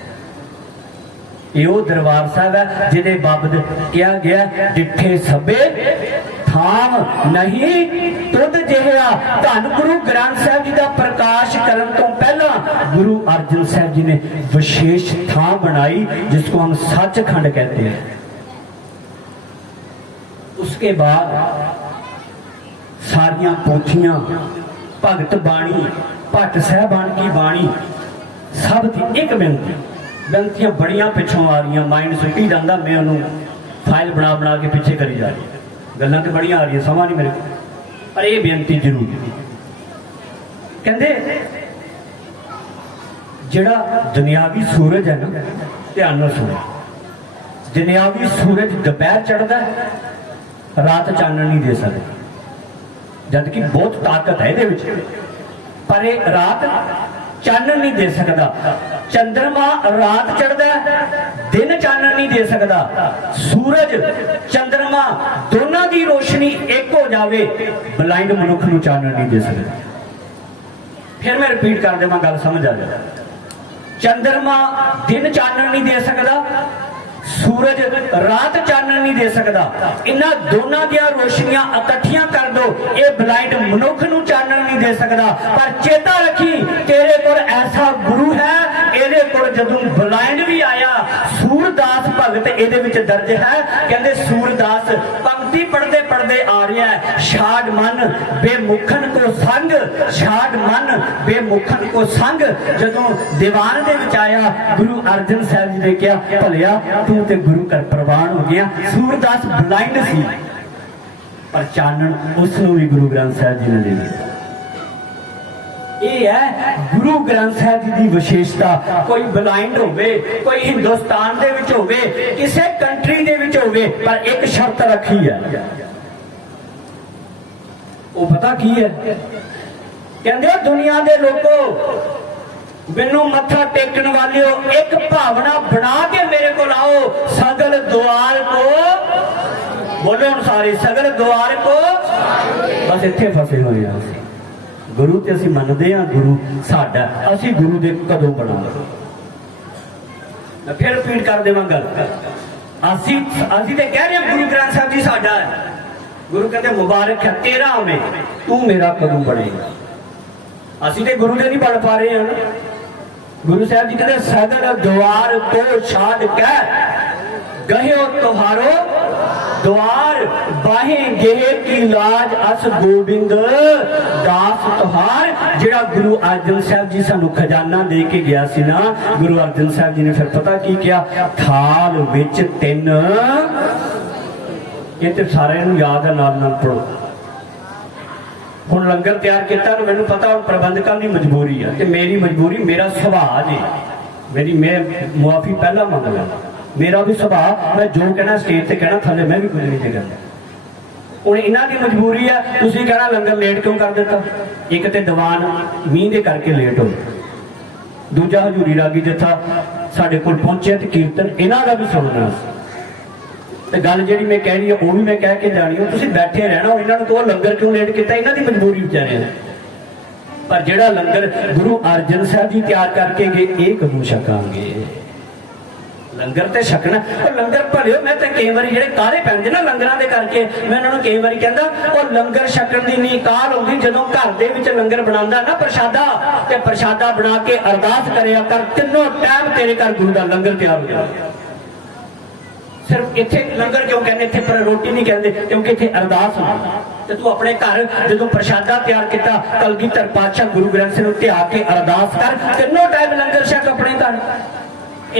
ये वो दरबार साहब है जिहदे बाबत कहा गया डिठे सभे ਥਾਮ ਨਹੀਂ ਤੁਧ ਜਿਹਾ। ਧੰਨ ਗੁਰੂ ਗ੍ਰੰਥ ਸਾਹਿਬ ਜੀ ਦਾ ਪ੍ਰਕਾਸ਼ ਕਰਨ ਤੋਂ ਪਹਿਲਾਂ गुरु अर्जन साहब जी ने विशेष थां बनाई जिसको हम सचखंड कहते हैं। उसके बाद सारियां पोथियां, भगत बाणी, भट्ट साहबान की बाणी, सब थी एक बेनती। बेनतियां बड़ियां पिछों आ रही, माइंड सुटी जाता, मैं उन्होंने फाइल बना बना के पिछे करी जा रही। गल्लां तो बड़ियां आ रही, समा नहीं मेरे को, पर यह बेनती जरूर कहते जिहड़ा दुनियावी सूरज है ना, ध्यान नाल सुनो, दुनियावी सूरज दोपहर चढ़ता है, रात चानन नहीं दे सकता, जबकि बहुत ताकत है इहदे विच, पर यह रात चानन नहीं दे सकता। चंद्रमा रात चढ़ता है, दिन चानन नहीं दे सकता। सूरज चंद्रमा दोनों की रोशनी एक हो जाए, ब्लाइंड मनुख नूं चानन नहीं दे सकता। फिर मैं रिपीट कर देवां, गल समझ आ जाए। चंद्रमा दिन चानन नहीं दे सकता, सूरज रात चानन नहीं दे सकता। इन्हां दोनों दियां रोशनियां इकट्ठियां कर दो, ये ब्लाइंड मनुख नूं चानन नहीं दे सकता। पर चेता रखी, तेरे कोल ऐसा गुरु है, ਇਹਦੇ ਕੋਲ ਜਦੋਂ ਬਲਾਈਂਡ ਵੀ ਆਇਆ, सूरदास भगत ਇਹਦੇ ਵਿੱਚ ਦਰਜ ਹੈ। ਕਹਿੰਦੇ सूरदास पंक्ति पढ़ते पढ़ते आ रहा है, छाड़ मन बेमुखन को संग, छाड़ मन बेमुखन को संग। ਜਦੋਂ ਦੀਵਾਨ ਦੇ ਵਿੱਚ ਆਇਆ, ਗੁਰੂ ਅਰਜਨ ਸਾਹਿਬ ਜੀ ਨੇ ਕਿਹਾ, ਭਲਿਆ ਤੂੰ ਤੇ ਗੁਰੂ ਘਰ ਪ੍ਰਵਾਨ ਹੋ ਗਿਆ। सूरदास ਬਲਾਈਂਡ ਸੀ, ਪਰ ਚਾਨਣ ਉਸ ਨੂੰ ਵੀ ਗੁਰੂ ਗ੍ਰੰਥ ਸਾਹਿਬ ਜੀ ਨੇ ਦੇ ਦਿੱਤਾ। ਇਹ ਹੈ ਗੁਰੂ ਗ੍ਰੰਥ ਸਾਹਿਬ ਜੀ ਦੀ ਵਿਸ਼ੇਸ਼ਤਾ। ਕੋਈ ਬਲਾਈਂਡ ਹੋਵੇ, ਕੋਈ ਹਿੰਦੁਸਤਾਨ ਦੇ ਵਿੱਚ ਹੋਵੇ, ਕਿਸੇ ਕੰਟਰੀ ਦੇ ਵਿੱਚ ਹੋਵੇ, ਪਰ ਇੱਕ ਸ਼ਰਤ ਰੱਖੀ ਹੈ। ਉਹ ਪਤਾ ਕੀ ਹੈ? ਕਹਿੰਦੇ ਦੁਨੀਆ ਦੇ ਲੋਕੋ, ਮੈਨੂੰ ਮੱਥਾ ਟੇਕਣ ਵਾਲਿਓ, ਇੱਕ ਭਾਵਨਾ ਬਣਾ ਕੇ ਮੇਰੇ ਕੋਲ ਆਓ। ਸਗਲ ਦੁਆਰ ਕੋ ਬੋਲੋ ਹੁਣ ਸਾਰੇ, ਸਗਲ ਦੁਆਰ ਕੋ। ਬਸ ਇੱਥੇ ਫਸੇ ਹੋਏ ਆ। गुरु ते असीं मनदे हां, गुरु साडा, असीं गुरु दे कदों बनांगे। मैं फिर रिपीट कर देवां गल, असीं ते कह रहे गुरु ग्रंथ साहब जी साडा है। गुरु कहते मुबारक है तेरा हमें, तू मेरा कदों बनेगा। असीं ते गुरु दे नहीं बन पा रहे हैं। गुरु साहब जी कहते सगल द्वार को छाड़ के गहियो तुहारो द्वार, बाहे गेह की लाज अस गोबिंद दास तुहार। जिहड़ा गुरु अर्जन साहब जी सानू खजाना दे के गया सी ना, गुरु अर्जन साहब जी ने फिर पता की किया, थाल विच तिन, ये तो सारे याद है, नाल नाल पढ़ो। हुण लंगर तैयार किया, मैनू पता हुण प्रबंधकां दी मजबूरी है, ते मेरी मजबूरी, मेरा सुभाव जी, मैं मुआफी पहला मंग ला, मेरा भी सुभाव, मैं जो कहना स्टेज से कहना, थले मैं भी कुछ नहीं कहना। ਹੁਣ ਇਹਨਾਂ ਦੀ ਮਜਬੂਰੀ ਹੈ, ਤੁਸੀਂ ਕਹਿਣਾ ਲੰਗਰ ਲੇਟ ਕਿਉਂ ਕਰ ਦਿੱਤਾ? ਇੱਕ ਤੇ ਦੀਵਾਨ ਮੀਂਹ ਦੇ ਕਰਕੇ ਲੇਟ ਹੋ, ਦੂਜਾ ਹਜ਼ੂਰੀ ਰਾਗੀ ਜਥਾ ਸਾਡੇ ਕੋਲ ਪਹੁੰਚਿਆ ਤੇ ਕੀਰਤਨ ਇਹਨਾਂ ਦਾ ਵੀ ਸੁਣਨਾ ਸੀ। ਤੇ ਗੱਲ ਜਿਹੜੀ ਮੈਂ ਕਹਿਣੀ ਹੈ ਉਹ ਵੀ ਮੈਂ ਕਹਿ ਕੇ ਜਾਣੀ ਹੈ, ਤੁਸੀਂ ਬੈਠੇ ਰਹਿਣਾ। ਇਹਨਾਂ ਨੂੰ ਕਹੋ ਲੰਗਰ ਕਿਉਂ ਲੇਟ ਕੀਤਾ, ਇਹਨਾਂ ਦੀ ਮਜਬੂਰੀ ਵਿਚਾਰਿਆਂ ਦੀ। ਪਰ ਜਿਹੜਾ ਲੰਗਰ ਗੁਰੂ ਅਰਜਨ ਸਾਹਿਬ ਜੀ ਤਿਆਰ ਕਰਕੇ ਗਏ, ਇਹ ਕਦੋਂ ਛਕਾਂਗੇ? लंगर तो छकना। और लंगर भलियो, मैं तो कई बार जेडे काले पैंदे ना लंगरां दे करके, मैं उन्होंने कई बार कहता, और लंगर छकण दी नहीं काल होंदी जदों घर दे विच लंगर बनांदा ना प्रशादा, ते प्रशादा बना के अरदास करिया कर, तीनों टाइम तेरे घर गुरु दा लंगर तैयार हो जाए। सिर्फ इत्थे लंगर क्यों कहने, इत्थे पर रोटी नहीं कहते, क्योंकि इत्थे अरदास होंदी। ते तू अपने घर जदों प्रशादा तैयार किया, कलगीधर पातशाह गुरु ग्रंथ साहिब ते आके अरदास कर, तीनों टाइम लंगर छक अपने घर।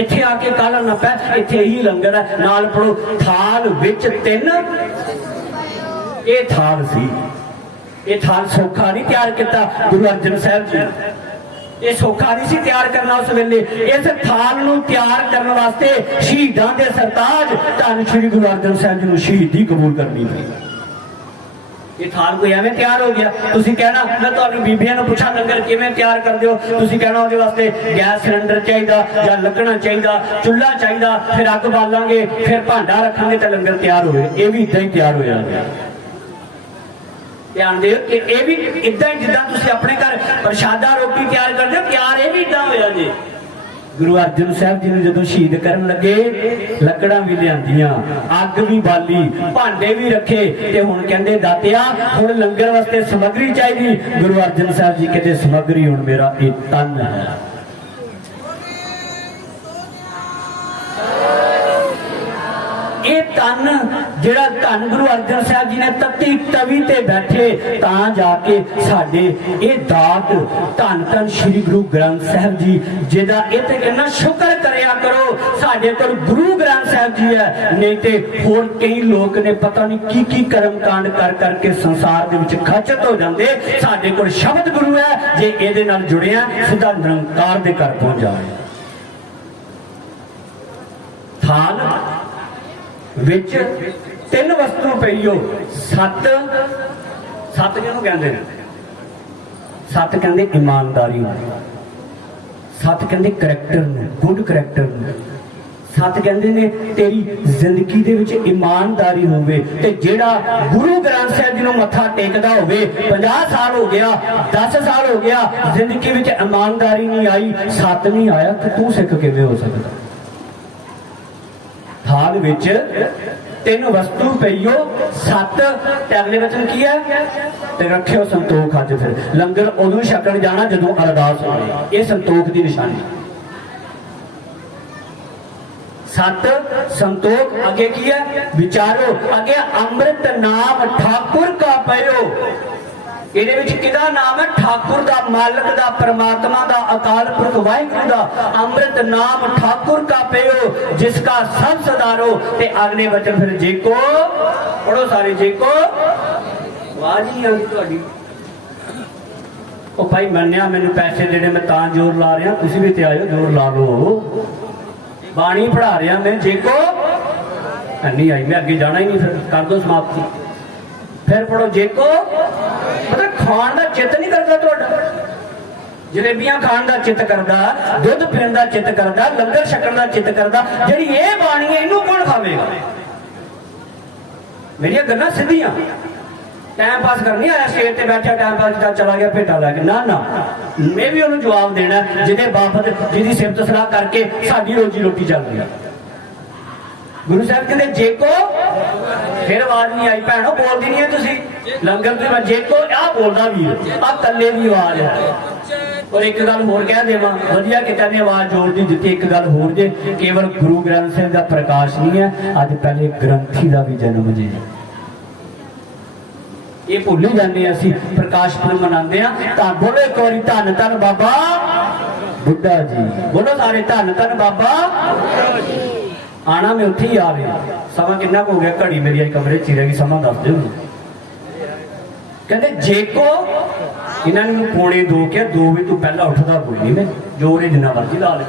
इत्थे आके काला ना पै, इत्थे ही लंगर है। नाल पढ़ो, थाल विच तिन, ये थाल सी, ये थाल सौखा नहीं तैयार किया गुरु अर्जन साहब जी, ये सौखा नहीं सी तैयार करना उस वेले। इस थाल नूं तैयार करने वास्ते शहीदां दे सरताज धन श्री गुरु अर्जन साहब जी नूं शहीदी कबूल करनी पई। ये थाल कोई एवं तैयार हो गया? तुसी कहना, मैं तुहानू बीबियां नूं पुछां लंगर किवें तैयार करदे हो? तुसी कहना उहदे वास्ते गैस सिलेंडर चाहिदा, या लकड़ा चाहिदा, चुल्हा चाहिदा, फिर अग बालांगे, फिर भांडा रखांगे ते लंगर तैयार होए। ये भी इदां ही तैयार हो जाएगा। ध्यान दिओ कि ये भी इदां ही जिद्दां तुसी अपने घर प्रशादा रोटी तैयार करदे हो, तैयार ये भी इदां हो जाए। गुरु अर्जन साहब जी ने जो शहीद करन लगे लकड़ां भी लियांदियां अग भी बाली भांडे भी रखे ते हुण कहंदे दातिया हुण लंगर वास्ते समग्री चाहिए। गुरु अर्जन साहब जी कहते समग्री हुण मेरा एक तन है। ये तन जिहड़ा धन गुरु अर्जन साहब जी ने तत्ती तवी ते बैठे तां जाके साडे ये दात धन धन श्री गुरु ग्रंथ साहब जी जिहदा इत्थे कहना शुक्र करिया करो साडे कोल गुरु ग्रंथ साहब जी है। नहीं ते होर कई लोग ने पता नहीं की कर्म कांड कर करके संसार दे विच खचत हो जांदे। साडे कोल शब्द गुरु है जे इहदे नाल जुड़िया सिद्धा निरंकार दे घर पहुंच जाए। थाल विच तीन वस्तु पई हो सत सत किहनूं कहंदे ने सत कहंदे ईमानदारी सत कहंदे करैक्टर नूं गुड करैक्टर नूं सत कहंदे ने तेरी जिंदगी दे विच ईमानदारी होवे ते जेड़ा गुरु ग्रंथ साहब जी नूं मत्था टेकदा होवे 50 साल हो गया 10 साल हो गया जिंदगी विच ईमानदारी नहीं आई सत नहीं आया ते तू सिख किवें हो सकदा। थाल विच तीन वस्तु पईओ सत ते अगले वचन की है ते रखियो संतोख। अज फिर लंगर उदों छकण जाना जदों अरदास होवे ये संतोख की निशानी। सत संतोख अगे की है विचारो अगे अमृत नाम ठाकुर का पयो। ਇਹਦੇ ਵਿੱਚ ਕਿਹਦਾ ਨਾਮ ਹੈ ठाकुर ਦਾ मालिक ਦਾ परमात्मा ਦਾ अकाल पुरख वाहिगुरु ਦਾ अमृत नाम ठाकुर का पयो जिसका सब सदारो। ते अगले वचन फिर जेको पढ़ो सारे जेको आवाज नहीं आती ਤੁਹਾਡੀ ਉਹ ਭਾਈ ਮੰਨਿਆ ਮੈਨੂੰ ਪੈਸੇ देने मैं ਤਾਂ जोर ला रहा तुसी भी ते आयो जोर ला लो बाणी पढ़ा रहा मैं जेको नहीं आई मैं अगे जाना ही नहीं फिर कर दो समाप्ति। फिर पढ़ो जेको मतलब खान का चित नहीं करता तुहाडा जलेबियां खान का चित करता दुध पीण का चित करता लंगर छकण का चित करता जिहड़ी ये बाणी है इनू कौन खावेगा। मेरिया गल्लां सीधियां टाइम पास करनी आया स्टेज ते बैठा टाइम पास किया चला गया भेटा लैके ना ना मैं भी उन्होंने जवाब देना जिहदे बाबत जिहदी सिफत सलाह करके साडी रोजी रोटी चल रही है। गुरु साहब कहते जेको फिर आवाज नहीं आई भैनों बोलती नहीं है तुसी लंगर तो जेको आ बोलता भी आ कल्ले भी आवाज है। और एक गल होर कह देवां वधिया किता ने आवाज जोड़ दी दित्ती। एक गल होर जे केवल गुरु ग्रंथ साहब का प्रकाश नहीं है अज पहले ग्रंथी का भी जन्म जे ये भुल ही जाने असीं प्रकाश पुरब मनाते हैं। तां बोलो एक बारी धन धन बाबा बुड्ढा जी बोलो सारे धन धन बाबा आना मैं उत्थे ही आ रहा समा कितना हो गया घड़ी मेरी आई कमरे च रहेगी समा दस दो कहते जेको इन्होंने पौने 2 क्या 2 बजे तू पहला उठता कोई नहीं मैं जोर ही जिन्ना मर्जी ला ले।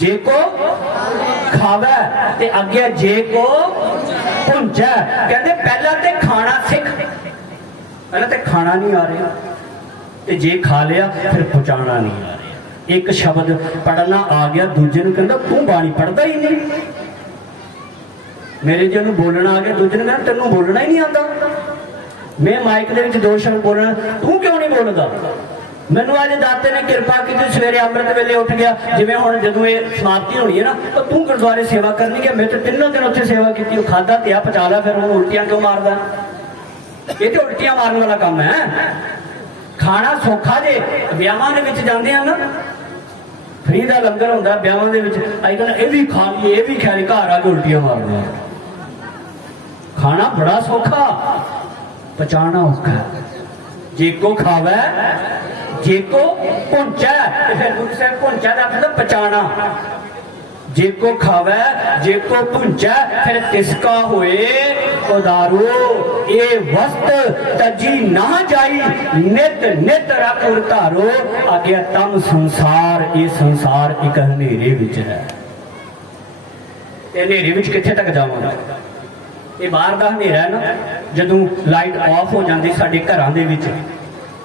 जेको खावे ते अगे जेको भुंजा कहते पहला ते खाना सिख पहला ते खाना नहीं आ रहा ते जे खा लिया फिर पहुंचाना नहीं आ रहा। एक शब्द पढ़ना आ गया दूजे ने कहता तू बाणी पढ़ता ही नहीं मेरे जो बोलना आ गया दूजे ने कहना तेनों बोलना ही नहीं आता। मैं माइक दे विच 2 शब्द बोलना तू क्यों नहीं बोलता। मैनू अज दाते ने कृपा की सवेरे अमृत वेले उठ गया जिवें हुण जदों ये समाप्ति होनी है ना तो तू गुरुद्वारे सेवा करनी है। मैं तो 3 दिन उत्थे सेवा की खादा ते आ पचा ला फिर उल्टियां क्यों मारदा। ये तो उल्टियां मारन वाला काम है। खाना सौखा जे ब्याहां दे विच जांदे आ ना फ्री का लंगर होंदा ब्याहां दे विच अज कहना ये भी खा लीए ये भी खा ली घर आके उल्टियां मारदे खाना बड़ा सौखा पचाना औखा। जेको खावे जेको भुंचा फिर गुरु साहब भुंचा का मतलब पचाना जेको खावे जेको भुंचा फिर तिसका होए उदारो ये वस्त तजी ना जाई नित नित रख उतारो आगे तम संसार ये संसार एक हनेरे विच है। हनेरे विच कित्थे तक जावांगा ये बाहर का हनेरा है ना जदों लाइट ऑफ हो जाती साडे घरां दे विच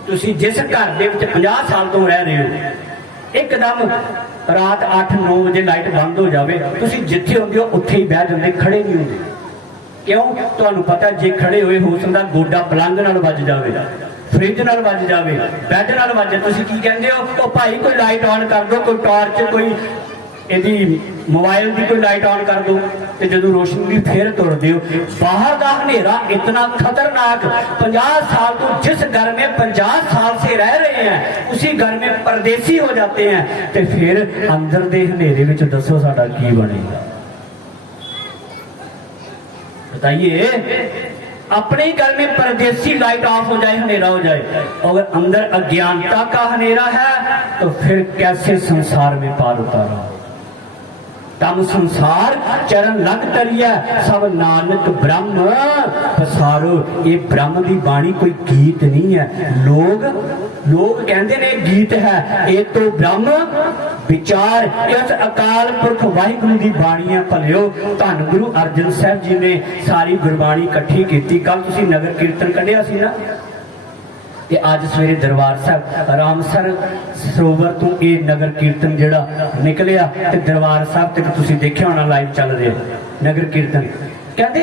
तुसी जिस घर दे विच 50 साल तो रह रहे हो एकदम रात 8-9 बजे लाइट बंद हो जाए तुसी जिथे होंदे हो उत्थे ही बह जांदे खड़े नहीं होंदे क्यों तुहानूं पता जे खड़े हुए हो सकदा गोडा पलंग नाल वज जावे फ्रिज नाल वज जाए, बैड नाल वजे, तुसीं की कहंदे हो, ओ भाई कोई लाइट ऑन कर दो, कोई टॉर्च, कोई यदि मोबाइल की कोई लाइट ऑन कर दो, तो जो रोशनी की फिर तुरते हो। बाहर का हनेरा इतना खतरनाक, 50 साल तो जिस घर में 50 साल से रह रहे हैं उसी घर में परदेसी हो जाते हैं, तो फिर अंदर दे हनेरे में दसो साडा की बनेगा? बताइए। अपने ही घर में परदेसी लाइट ऑफ हो जाए, हनेरा हो जाए, अगर अंदर अज्ञानता का हनेरा है तो फिर कैसे संसार में पार उतारा? तम संसार चरण लग तरिया, सब नानक ब्रह्म पसारो। ये ब्रह्म की बाणी कोई गीत नहीं है। लोग कहते ने गीत है, ये तो ब्रह्म विचार। इस अकाल पुरख वाहिगुरु की बाणी है भलियो। धन गुरु अर्जन साहब जी ने सारी गुरबाणी इकट्ठी की। कल तुसीं नगर कीर्तन कढ़िया सी ना, ते अज सवेरे दरबार साहब रामसर सरोवर तो ये नगर कीर्तन जिहड़ा निकलिया, ते दरबार साहब तक तुसीं देखिया होना लाइव चल रहा नगर कीर्तन। कहते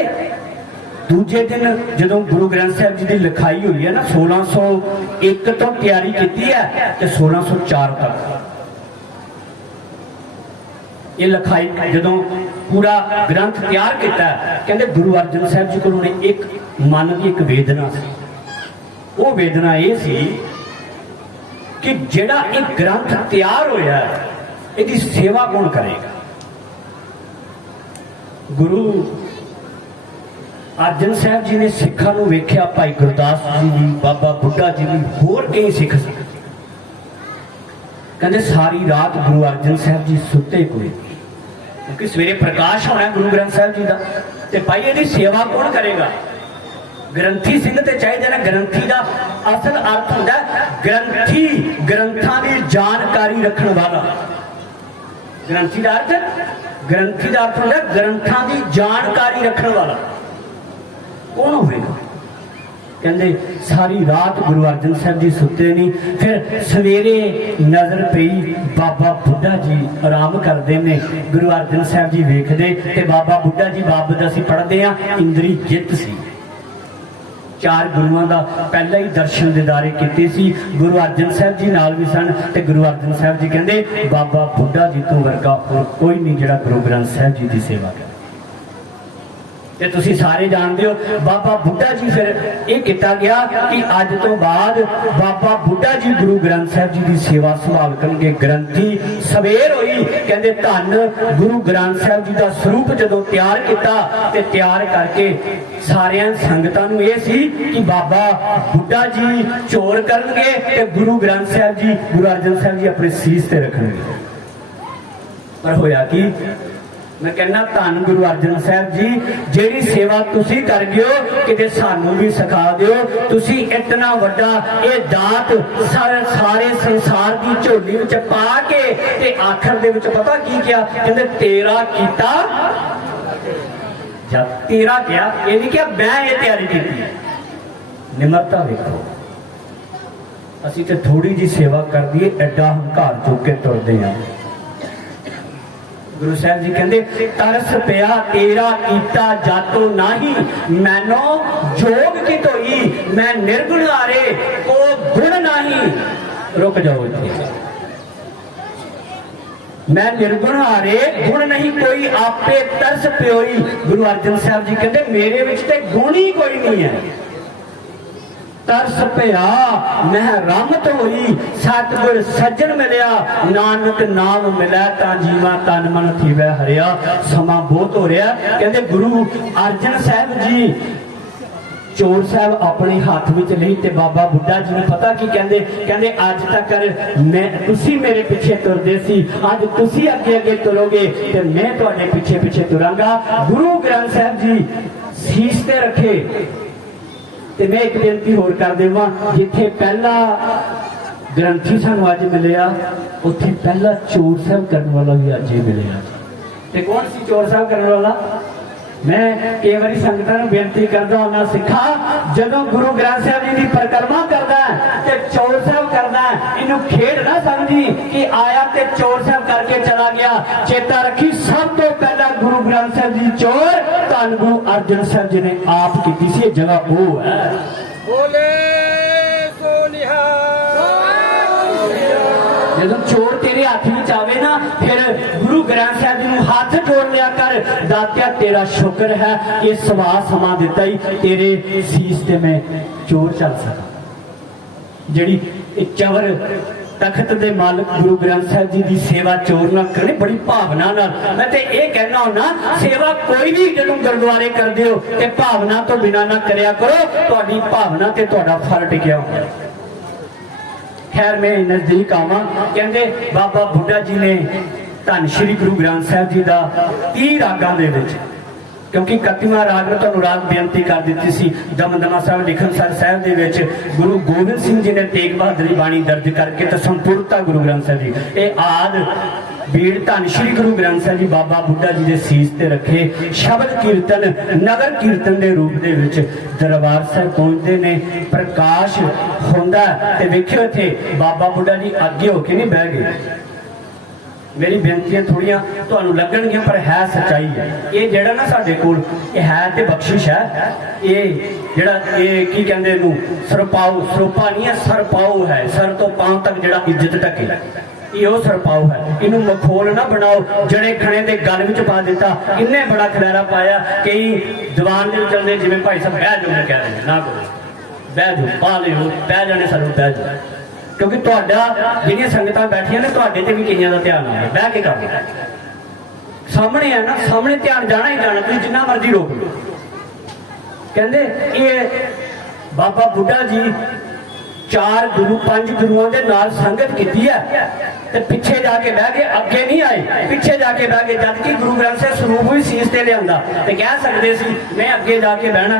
दूजे दिन जदों गुरु ग्रंथ साहब जी की लिखाई हुई है ना, 1601 तो तैयारी की है ते 1604 तक ये लिखाई जदों पूरा ग्रंथ तैयार किया, कहते गुरु अर्जन साहब जी को एक मन की एक वेदना सी। वो वेदना ये सी कि जिहड़ा एक ग्रंथ तैयार होया इसकी सेवा कौन करेगा? गुरु अर्जन साहब जी ने सिखा नूं वेख्या, भाई गुरदास जी, बाबा बुढ़ा जी, होर कई सिख सी। कहते सारी रात गुरु अर्जन साहब जी सुते कोई, क्योंकि सवेरे प्रकाश होना है गुरु ग्रंथ साहब जी का, ते भाई इसकी सेवा कौन करेगा? ग्रंथी सिंह ते चाहिए ना। ग्रंथी का असल अर्थ होता है ग्रंथी, ग्रंथां की जानकारी रखने वाला। ग्रंथी का अर्थ होता है ग्रंथां की जानकारी रखने वाला। कौन होगा? कहते सारी रात गुरु अर्जन साहब जी सुते नहीं, फिर सवेरे नजर पई बाबा बुढ़ा जी आराम करते हैं। गुरु अर्जन साहब जी वेखते ते बाबा बुढ़ा जी बाबत असीं पढ़ते हैं इंद्री जित सी। 4 गुरुओं का पहला ही दर्शन दीदारे किए सी, गुरु अर्जन साहब जी नाल भी सन। ते गुरु अर्जन साहब जी कहते बाबा बुढ़ा जी तो वर्गा कोई नहीं जिहड़ा गुरु ग्रंथ साहब जी की सेवा करे। ते तुसीं सारे जानते हो बाबा बुढ़ा जी फिर ये किया गया कि अज तो बाद बाबा बुढ़ा जी गुरु ग्रंथ साहब जी की सेवा संभाल करनगे। ग्रंथी सवेर हुई, कहते धन गुरु ग्रंथ साहब जी का स्वरूप जदों तैयार किया ते तैयार करके सारिया संगतां नूं ये सी कि बाबा बुढ़ा जी चोर करनगे ते गुरु ग्रंथ साहब जी, गुरु अर्जन साहब जी अपने सीस ते रखणगे। पर होया कि मैं कहना धन गुरु अर्जन साहब जी, जेड़ी सेवा तुसी कर गए हो किते सानू भी सिखा दिओ। तुसी इतना वड्डा ये दात सारे संसार की झोली विच पा के ते आखिर दे विच पता की किया? कहंदे तेरा कीता जब तेरा क्या, ये नहीं क्या मैं ये तैयारी की। निमरता देखो, असीं ते थोड़ी जी सेवा कर दिए एडा हंकार चुक के तुरदे हैं। गुरु साहब जी कहते तरस पिया तेरा कीता जातो नाही, मैनो जोग की तोई मैं निर्गुण आरे को गुण नाही। रुक जाओ इत्थे, मैं निर्गुण हारे गुण नहीं कोई आपे तरस प्योई। गुरु अर्जन साहब जी कहते मेरे विच ते गुण ही कोई नहीं है। तरस पिया मैं रमत होई, सतगुर सज्जन मिलिया, नानक नाम मिला ता जीवा तन मन थीवै हरिया। समा बहुत हो रहा। कहते गुरु अर्जन साहब जी चोर साहब अपने हाथ में नहीं, ते बाबा बुढ़ा जी ने पता की कहते, कहते अज तक मैं तुसी मेरे पीछे तुरदे सी, अज तुसी अगे अगे तुरोगे ते मैं तुहाडे पीछे पीछे तुरांगा। गुरु ग्रंथ साहब जी सीस ते रखे। ते मैं एक बेनती होर कर देवां, जिथे पहला ग्रंथी सानू अज मिलिया उत्थे पहला चोर साहब करने वाला भी अज ही मिलिया। ते कौन सी चोर साहब करने वाला? मैं कई बार संगतां नूं बेनती करदा हुंदा, सिखा जदों गुरु ग्रंथ साहब जी की परिक्रमा करदा ते चोर साहब करदा, इनू खेड ना समझी कि आया ते चोर साहब करके चला गया। चेता रखी सब तो पहला गुरु ग्रंथ साहब जी चोर धन गुरु अर्जन साहब जी ने आप की जगह वो है। बोले चोर तेरे हाथ में आवे ना, फिर गुरु ग्रंथ साहब जी नूं हाथ जोड़ लिया कर, दात्या तेरा शुक्र है ये सवा समा दिता ही तेरे सीस ते मैं चोर चल सका। जिहड़ी चवर तखत दे मालक गुरु ग्रंथ साहब जी की सेवा चोर ना करनी, बड़ी भावना नाल। मैं ते ये कहना होना, सेवा कोई भी जदों गुरुद्वारे करदे हो ते भावना तो बिना ना करया करो, तुहाडी भावना ते तुहाडा फल टिकिया होंदा। खैर मैं नजदीक आवां, कहंदे बाबा बुड्ढा जी ने धन श्री गुरु ग्रंथ साहब जी का 30 रागां दे विच, क्योंकि 31वां राग में तुहानूं राग बेनती कर दी सी, दमदमा साहब लिखनसर साहब दे विच गुरु गोबिंद सिंह जी ने तेग बहादुरी बाणी दर्ज करके तो संपूर्णता गुरु ग्रंथ साहब जी ये आद बीड़ धन श्री गुरु ग्रंथ साहब जी बाबा बुड्ढा जी के सीस ते रखे। शब्द कीर्तन नगर कीर्तन के रूप दे विच दरबार साहब पहुंचते ने, प्रकाश होंदा ते वेखियो इत्थे बाबा बुड्ढा जी अगे होके नहीं बह गए। मेरी बेनतियां थोड़ियां तुहानूं लगणगियां पर है सच्चाई है। ये जिहड़ा ना साडे कोल ये है ते बख्शिश है, ये जिहड़ा ये की कहंदे इहनूं सरपाओ, सरपा नहीं है सरपाओ है, सर तो पांव तक जिहड़ा इज्जत ढके ये वो सरपाओ है। इनू मखौल ना बनाओ, जड़े खने के गल में पा दिता, इन्हें बड़ा खलैरा पाया। कई दीवान में चलते जिवें भाई साहब बह जाओ, कह रहे ना करो बह जाओ, पा लिओ बह जाने सानू बह जाओ, क्योंकि तुहाडा जिहड़ियां संगतां बैठियां ने तुहाडे ते भी कईयां दा ध्यान आ बह के कर सामने है ना, सामने ध्यान जाना ही जाना, तुसीं जिन्ना मर्जी रोक लो। कहंदे ये बाबा बुड्ढा जी 4 गुरु 5 गुरुओं के नाल संगत की है ते पिछे जाके बह गए, अगे नहीं आए, पिछे जाके बह गए। जबकि गुरु ग्रंथ साहब स्वरूप भी सीस ते लिआंदा ते कह सकते सी मैं अगे जाके बहना,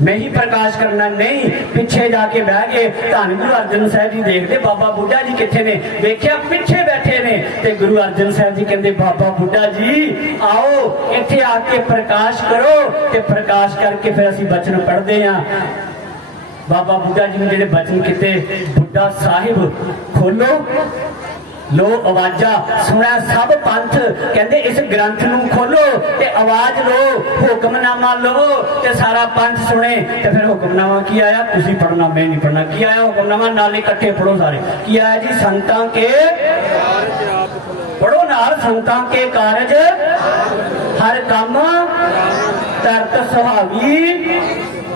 मैं ही प्रकाश करना, नहीं पिछे जाके बह गए। धन गुरु अर्जन साहब जी देखते बाबा बुड्ढा जी किथे ने, देखिया पिछे बैठे ने ते गुरु अर्जन साहब जी कहते बाबा बुड्ढा जी आओ इत्थे आके प्रकाश करो, ते प्रकाश करके फिर असीं बचन पढ़ते हैं। बाबा बुड्ढा जी ने जिहड़े बचन किते, बुड्ढा साहिब खोलो लो आवाजा सुना सब पंथ, कहते इस ग्रंथ नूं खोलो ते आवाज लो, हुक्मनामा लो ते सारा पंथ सुने। ते फिर हुक्मनामा की आया, तुसी पढ़ना मैं नहीं पढ़ना, की आया हुक्मनामा नाले इकट्ठे पढ़ो सारे, की आया जी संतां के पढ़ो नाल, संतां के कारज हर काम तरत सुहावी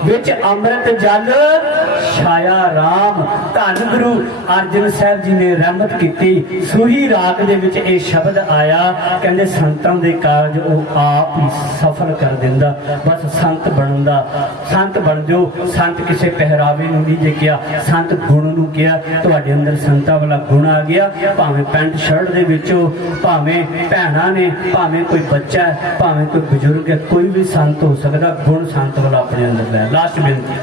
विच अमृत जल छाया राम। धन गुरु अर्जन साहब जी ने रहमत की, सूही राग दे विच ये शब्द आया, कहंदे संतां दे कारज वो आप ही सफल कर दिंदा। बस संत बनदा, संत बन जाओ। संत किसी पहरावे नूं नहीं जे किया, संत गुण नूं किया। तुहाडे अंदर संतां वाला गुण आ गया, भावें पैंट शर्ट दे विचों, भावें भैणां ने, भावें कोई बच्चा है, भावें कोई बजुर्ग है, कोई भी संत हो सकदा। गुण संत वाला अपने अंदर है। लास्ट बेनती,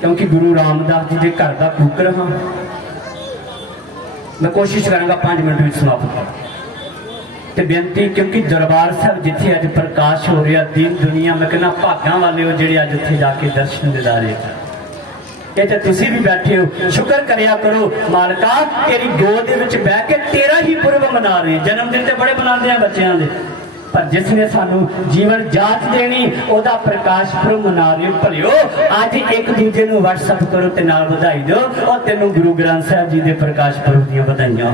क्योंकि गुरु रामदास जी के घर का कुकर हाँ, मैं कोशिश करांगा 5 मिनट में समाप्त कर ते बेनती, क्योंकि दरबार साहब जिथे अज प्रकाश हो रहा, दीन दुनिया मैं कहना भागां वाले हो जिहड़े अज उत्थे जाके दर्शन दिदारे। ये तो तुसी भी बैठे हो, शुक्र करया करो मालका तेरी गोद दे विच बैठ के तेरा ही पुरब मना रहे। जन्मदिन ते बड़े मनाते हैं बच्चों के, पर जिसने सानू जीवन जाच देनी ओदा प्रकाश पुरब मना रहे हो। भलियो अज एक दूजे नूं व्हाट्सएप करो ते नाल बधाई दो, और तेनू गुरु ग्रंथ साहब जी के प्रकाश पुरब दीआं बधाइयां।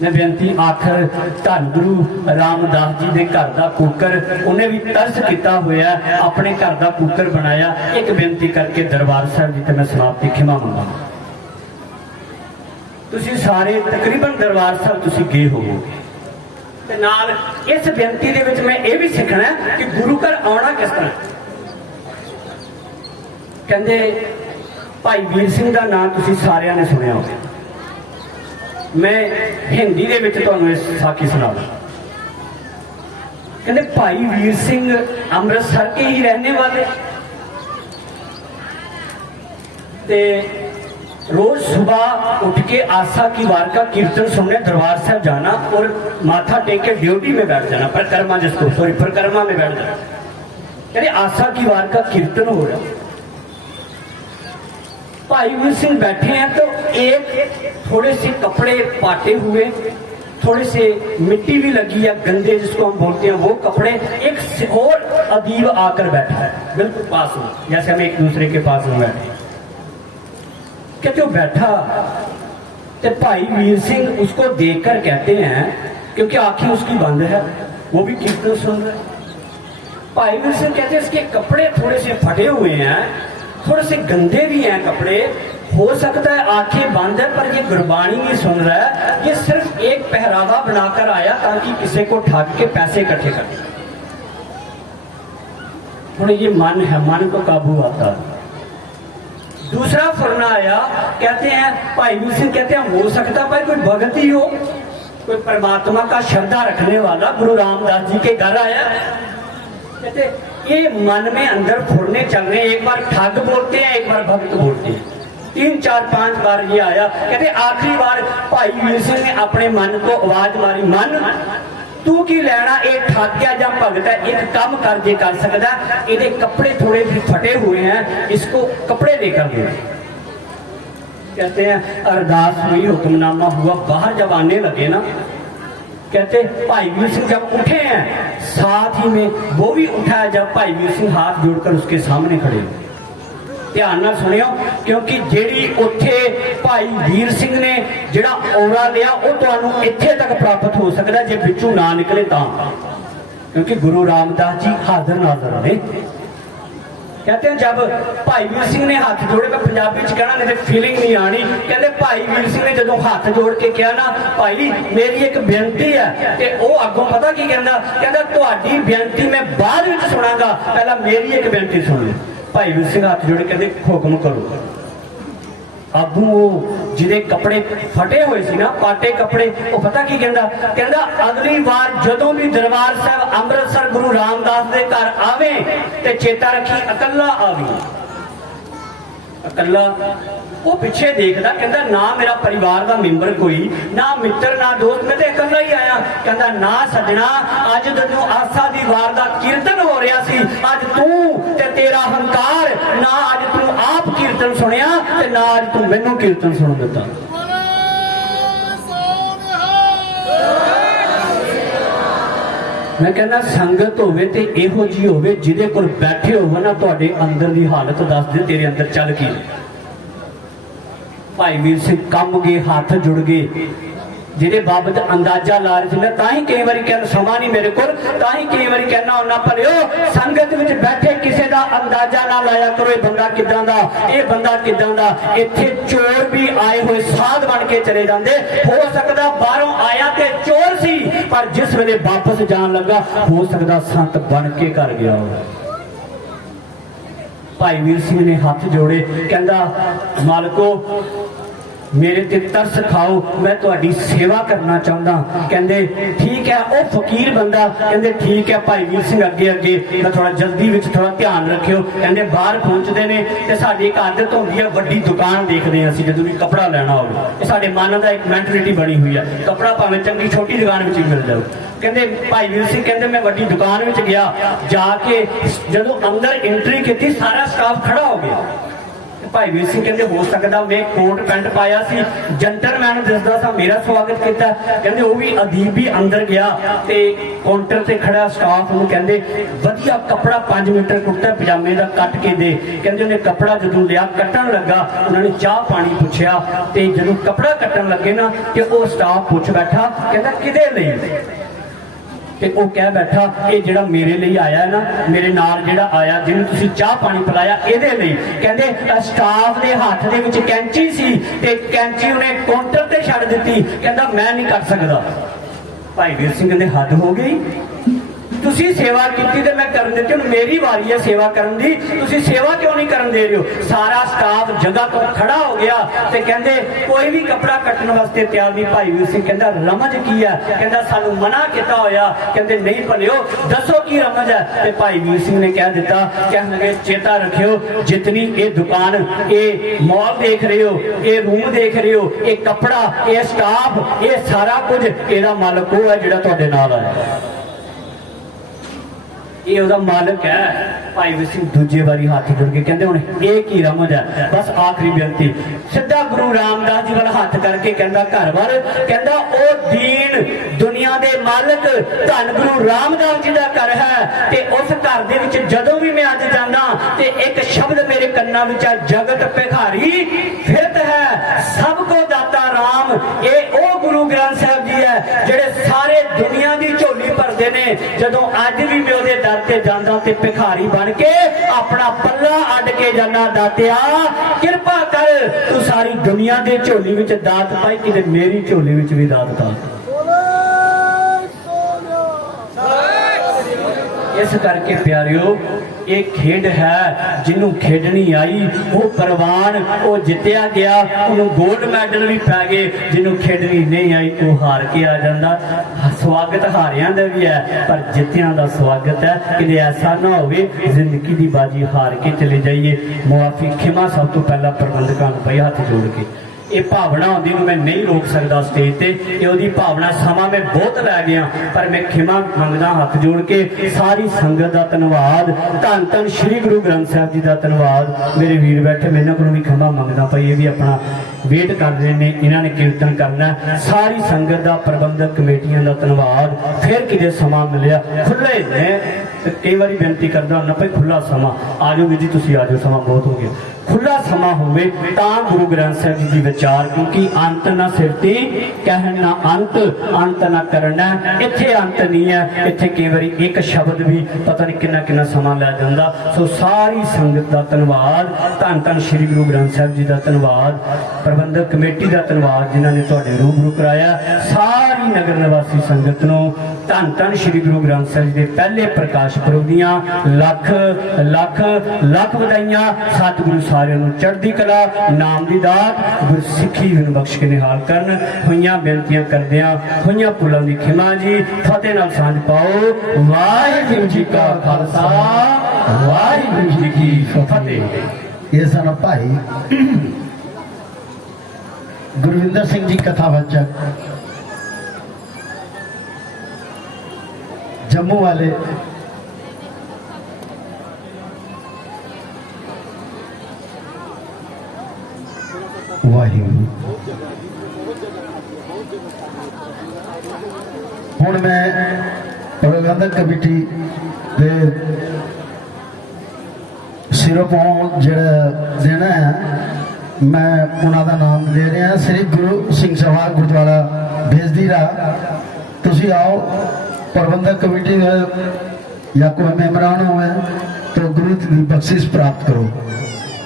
मैं बेनती आखिर धन गुरु रामदास जी के घर का कुकर, उन्हें भी तरस किया हुआ, अपने घर का कुकर बनाया। एक बेनती करके दरबार साहब जी ते मैं समाप्ति खिमा मंगा। तुसीं सारे तकरीबन दरबार साहब तुसीं गए होवोगे, ते नाल इस बेनती दे विच मैं ये भी सीखना कि गुरु घर आना किस तरह। कहंदे भाई वीर सिंह का नाम तुसीं सारिਆਂ ने सुनिया होगा, मैं हिंदी दे विच तुहानूं इस साखी सुणावां। कहंदे भाई वीर सिंह अमृतसर के ही रहने वाले, ते रोज सुबह उठ के आशा की वार का कीर्तन सुनने दरबार साहब जाना और माथा टेक के ड्यूटी में बैठ जाना, परिक्रमा जिसको सॉरी परिक्रमा में बैठ जाना। यानी आशा की वार का कीर्तन हो रहा, भाई वीर सिंह बैठे हैं तो एक थोड़े से कपड़े पाटे हुए, थोड़े से मिट्टी भी लगी है गंदे जिसको हम बोलते हैं वो कपड़े, एक और अदीब आकर बैठा है बिल्कुल पास में, जैसे हम एक दूसरे के पास में बैठे। कहते वो बैठा, तो भाई वीर सिंह उसको देखकर कहते हैं, क्योंकि आंखें उसकी बंद है, वो भी कीर्तन सुन रहा है। भाई वीर सिंह कहते हैं इसके कपड़े थोड़े से फटे हुए हैं, थोड़े से गंदे भी हैं कपड़े, हो सकता है आंखें बंद है पर ये गुरबाणी नहीं सुन रहा है, ये सिर्फ एक पहरावा बनाकर आया ताकि किसी को ठग के पैसे इकट्ठे कर। थोड़े ये मन है, मन को काबू आता है। दूसरा फुरना आया, कहते हैं भाई वीर सिंह कहते हैं हो सकता भाई कोई भगत ही हो, कोई परमात्मा का श्रद्धा रखने वाला गुरु रामदास जी के घर आया। कहते ये मन में अंदर फुरने चल रहे हैं, एक बार ठग बोलते हैं, एक बार भक्त बोलते हैं, 3 4 5 बार ये आया। कहते आखिरी बार भाई वीर सिंह ने अपने मन को आवाज मारी, मन तू की लेना, ये ठाक्या या भगत है, एक काम कर जे कर सकता, ये कपड़े थोड़े भी फटे हुए हैं, इसको कपड़े लेकर दे। कहते हैं अरदास हुई, हुक्मनामा हुआ, बाहर जब आने लगे ना, कहते भाई वीर सिंह जब उठे हैं, साथ ही में वो भी उठा जब भाई वीर सिंह हाथ जोड़कर उसके सामने खड़े। ध्यान नाल सुनियो, क्योंकि जेड़ी उत्थे भाई वीर सिंह ने जेड़ा औरा लिया वो तुहानू इत्थे तक प्राप्त हो सकता जे विचों ना निकले तां, क्योंकि गुरु रामदास जी हाजिर नाजर ने। कहते हैं जब भाई वीर सिंह ने हाथ जोड़े, मैं पंजाबी च कहना नहीं तो फीलिंग नहीं आनी, कहते भाई वीर सिंह ने जो हाथ जोड़ के कहा ना, भाई मेरी एक बेनती है, ते वो अगों पता की कहंदा, कहंदा तुहाडी बेनती मैं बाद विच सुनांगा, पहला मेरी एक बेनती सुन लो। भाई वीर सिंह हाथ जोड़ कहते हुक्म करो। अगू वो जिहदे कपड़े फटे हुए सी ना, पाटे कपड़े, वो पता की कहंदा, कहंदा अगली बार जदों भी दरबार साहब अमृतसर गुरु रामदास दे घर आवे ते चेता रखी अकल्ला आवी। अकल्ला वो पिछे देखदा, कहंदा ना मेरा परिवार का मेंबर कोई, ना मित्र ना दोस्त, मैं तो अकल्ला ही आया। कहंदा ना सजना, अज जदों आसा दी वार दा कीर्तन हो रहा सी, अज तू ते तेरा हंकार, ना अज तू आप कीर्तन सुनिया ते ना अज तू मैनू कीर्तन सुन दिता। मैं कहना संगत होवे ते इहो जी होवे जिहदे कोल बैठे होवे ना, तुहाडे अंदर दी हालत दस दे तेरे अंदर चल की। भाई वीर सिंह कम गए, हाथ जुड़ गए, जिहदे बाबत अंदाजा ला रहे थे ना, तां ही कई बारी कहना समा नहीं मेरे को, तां ही कई बारी कहना होना भलियो संगत विच बैठे किसी का अंदाजा ना लाया करो, ये बंदा किदां दा, ये बंदा किदां दा। इत्थे चोर भी आए हुए साध बन के चले जाते, हो सकता बाहरों आया ते चोर सी, पर जिस वेले वापस जान लगा हो सकता संत बन के कर गया हो। भाई वीर सिंह ने हाथ जोड़े, कहंदा मालको मेरे ते तरस खाओ, मैं तुहाडी सेवा करना चाहता। कहंदे ठीक है, वो फकीर बंदा कहंदे ठीक है भाई वीर सिंह अगे अगे, मैं थोड़ा जल्दी विच थोड़ा ध्यान रखियो। कहंदे बाहर पहुंचते ने ते साडी एक आदत होंदी है, वड्डी दुकान देखते हैं असीं जदों भी कपड़ा लेना होवे, ये साडे मन दा एक मैंटलिटी बनी हुई है, कपड़ा भावें चंगी छोटी दुकान विच मिल जाओ। कहंदे भाई वीर सिंह कहंदे मैं वड्डी दुकान विच गया, जाके जदों अंदर एंट्री की सारा स्टाफ खड़ा हो गया। भाई वीर सिंह कहते हो सकता मैं कोट पैंट पाया सी, जंटलमैन दिसदा सा, मेरा स्वागत किया। कहते वो भी अदीब भी अंदर गया ते काउंटर ते खड़ा स्टाफ नूं कहंदे वधिया कपड़ा 5 मीटर कुर्ता पजामे दा कट के दे। कहंदे उन्हें कपड़ा जदों लिया कट्टन लगा, उन्होंने चाह पानी पुछया ते जदों कपड़ा कट्टन लगे ना ते वो स्टाफ पुछ बैठा, कहंदा किदे लई? ते वो कह बैठा ये जिहड़ा मेरे लिए आया है ना, मेरे नाल जिहड़ा आया जिन्हें तुसीं चाह पानी पिलाया इहदे लई। कहंदे स्टाफ दे हाथ दे विच कैंची सी ते कैंची उन्हें काउंटर ते छड्ड दित्ती, कहंदा मैं नहीं कर सकदा। भाई वीर सिंह कहंदे हद हो गई, तुसी सेवा की ते मैं करन दित्ती, हुण मेरी वारी है सेवा करन दी, तुसी सेवा क्यों नहीं करन दे रहे हो? सारा स्टाफ जगह तो खड़ा हो गया ते कहंदे कोई भी कपड़ा कट्टन वास्ते तैयार नहीं। भाई वीर सिंह कहंदा रमज की है? कहंदा सानू मना किया होया। कहंदे नहीं भलियो दसो की रमज है? ते भाई वीर सिंह ने कह दिता, कहणगे चेता रखियो जितनी ये दुकान, ये मॉल देख रहे हो, ये रूम देख रहे हो, ये कपड़ा, ये स्टाफ, ये सारा कुछ एदा मालक वो है जिहड़ा तुहाडे नाल आया, ये उसका मालिक है। भाई वीर सिंह दूजे बारी हाथ जुड़ के कहते हुण ये की रमज है? बस आखिरी बेनती, सीधा गुरु रामदास जी वाल हाथ करके कहंदा घर वाल, कहंदा ओ दीन दुनिया दे मालिक धन गुरु रामदास जी दा घर है, ते उस घर दे विच जदों भी मैं अज जाना ते एक शब्द मेरे कन्नां विच जगत भिखारी फिरत है, नाम ये ओ गुरु ग्रंथ साहब जी है जेड़े सारे दुनिया की झोली भरते ने। जदों अज भी मैं उहदे दर ते जांदा ते भिखारी बन के अपना पल्ला अड के जाना, दातिया किरपा कर तू सारी दुनिया की झोली विच दात पाई, किते मेरी झोली विच भी दात पा। इस करके प्यारियो ये खेड है जिन्हों खेडनी आई वो परवान वो जितया गया, उन्होंने गोल्ड मैडल भी पै गए। जिन्हों खेडनी नहीं आई वो हार के आ जाता। स्वागत हारियां दा भी है पर जित्तियां दा स्वागत है। कि ऐसा ना हो जिंदगी की बाजी हार के चले जाइए। मुआफी खिमा सब तो पहला प्रबंधकों को पई हाथ जोड़ के ये भावना आँदी मैं नहीं रोक सकता स्टेज पे। ये भावना समा मैं बहुत लै गया पर मैं खिमा मंगदा हाथ जोड़ के। सारी संगत का धन्यवाद, धन धन श्री गुरु ग्रंथ साहब जी का धन्यवाद। मेरे वीर बैठे मैं इन्हों को भी खिमा मंगदा भाई, ये भी अपना वेट कर रहे हैं, इन्होंने कीर्तन करना। सारी संगत का प्रबंधक कमेटियां का धन्यवाद। फिर किते समा मिलिया खुले ने कई बार बेनती करता हूँ भाई खुला समा आ जाओ जी, तुम आ जाओ, समा बहुत हो गया। खुला समा होवे तां गुरु ग्रंथ साहब जी की विचार, क्योंकि अंत ना सिरती कहना अंत, अंत ना करना। इत्थे अंत नहीं है, इत्थे कई बार एक शब्द भी पता नहीं कितना कितना समा लै जांदा। सो सारी संगत का धन्यवाद, धन धन श्री गुरु ग्रंथ साहब जी का धन्यवाद, प्रबंधक कमेटी का धन्यवाद जिन्होंने तुहाडे रूबरू कराया। सारी नगर निवासी संगत नूं धन धन श्री गुरु ग्रंथ साहब जी के पहले प्रकाश पुरब दियां लख लख लख वधाइयां। सतगुरु सारियां नूं चढ़दी कला, नाम दी दात, गुरसिੱਖੀ नूं बख्श के निहाल करन। होइयां बेनतियां करदियां होइयां भुलां दी खिमा जी। फतेह नाल सांझ पाओ। वाहिगुरू जी का खालसा, वाहिगुरू जी की फतेह। ये सन भाई गुरविंदर सिंह जी कथावाचक जम्मू वाले। वाहिगुरू हुण मैं प्रबंधक कमेटी दे सिरों पाउण जिहड़ा देना है, मैं उन्हों का नाम ले रहा। श्री गुरु सिंह सभा गुरुद्वारा भेजदीरा, तुसी आओ प्रबंधक कमेटी या कोई मेम्बरान हो तो गुरु की बख्शिश प्राप्त करो।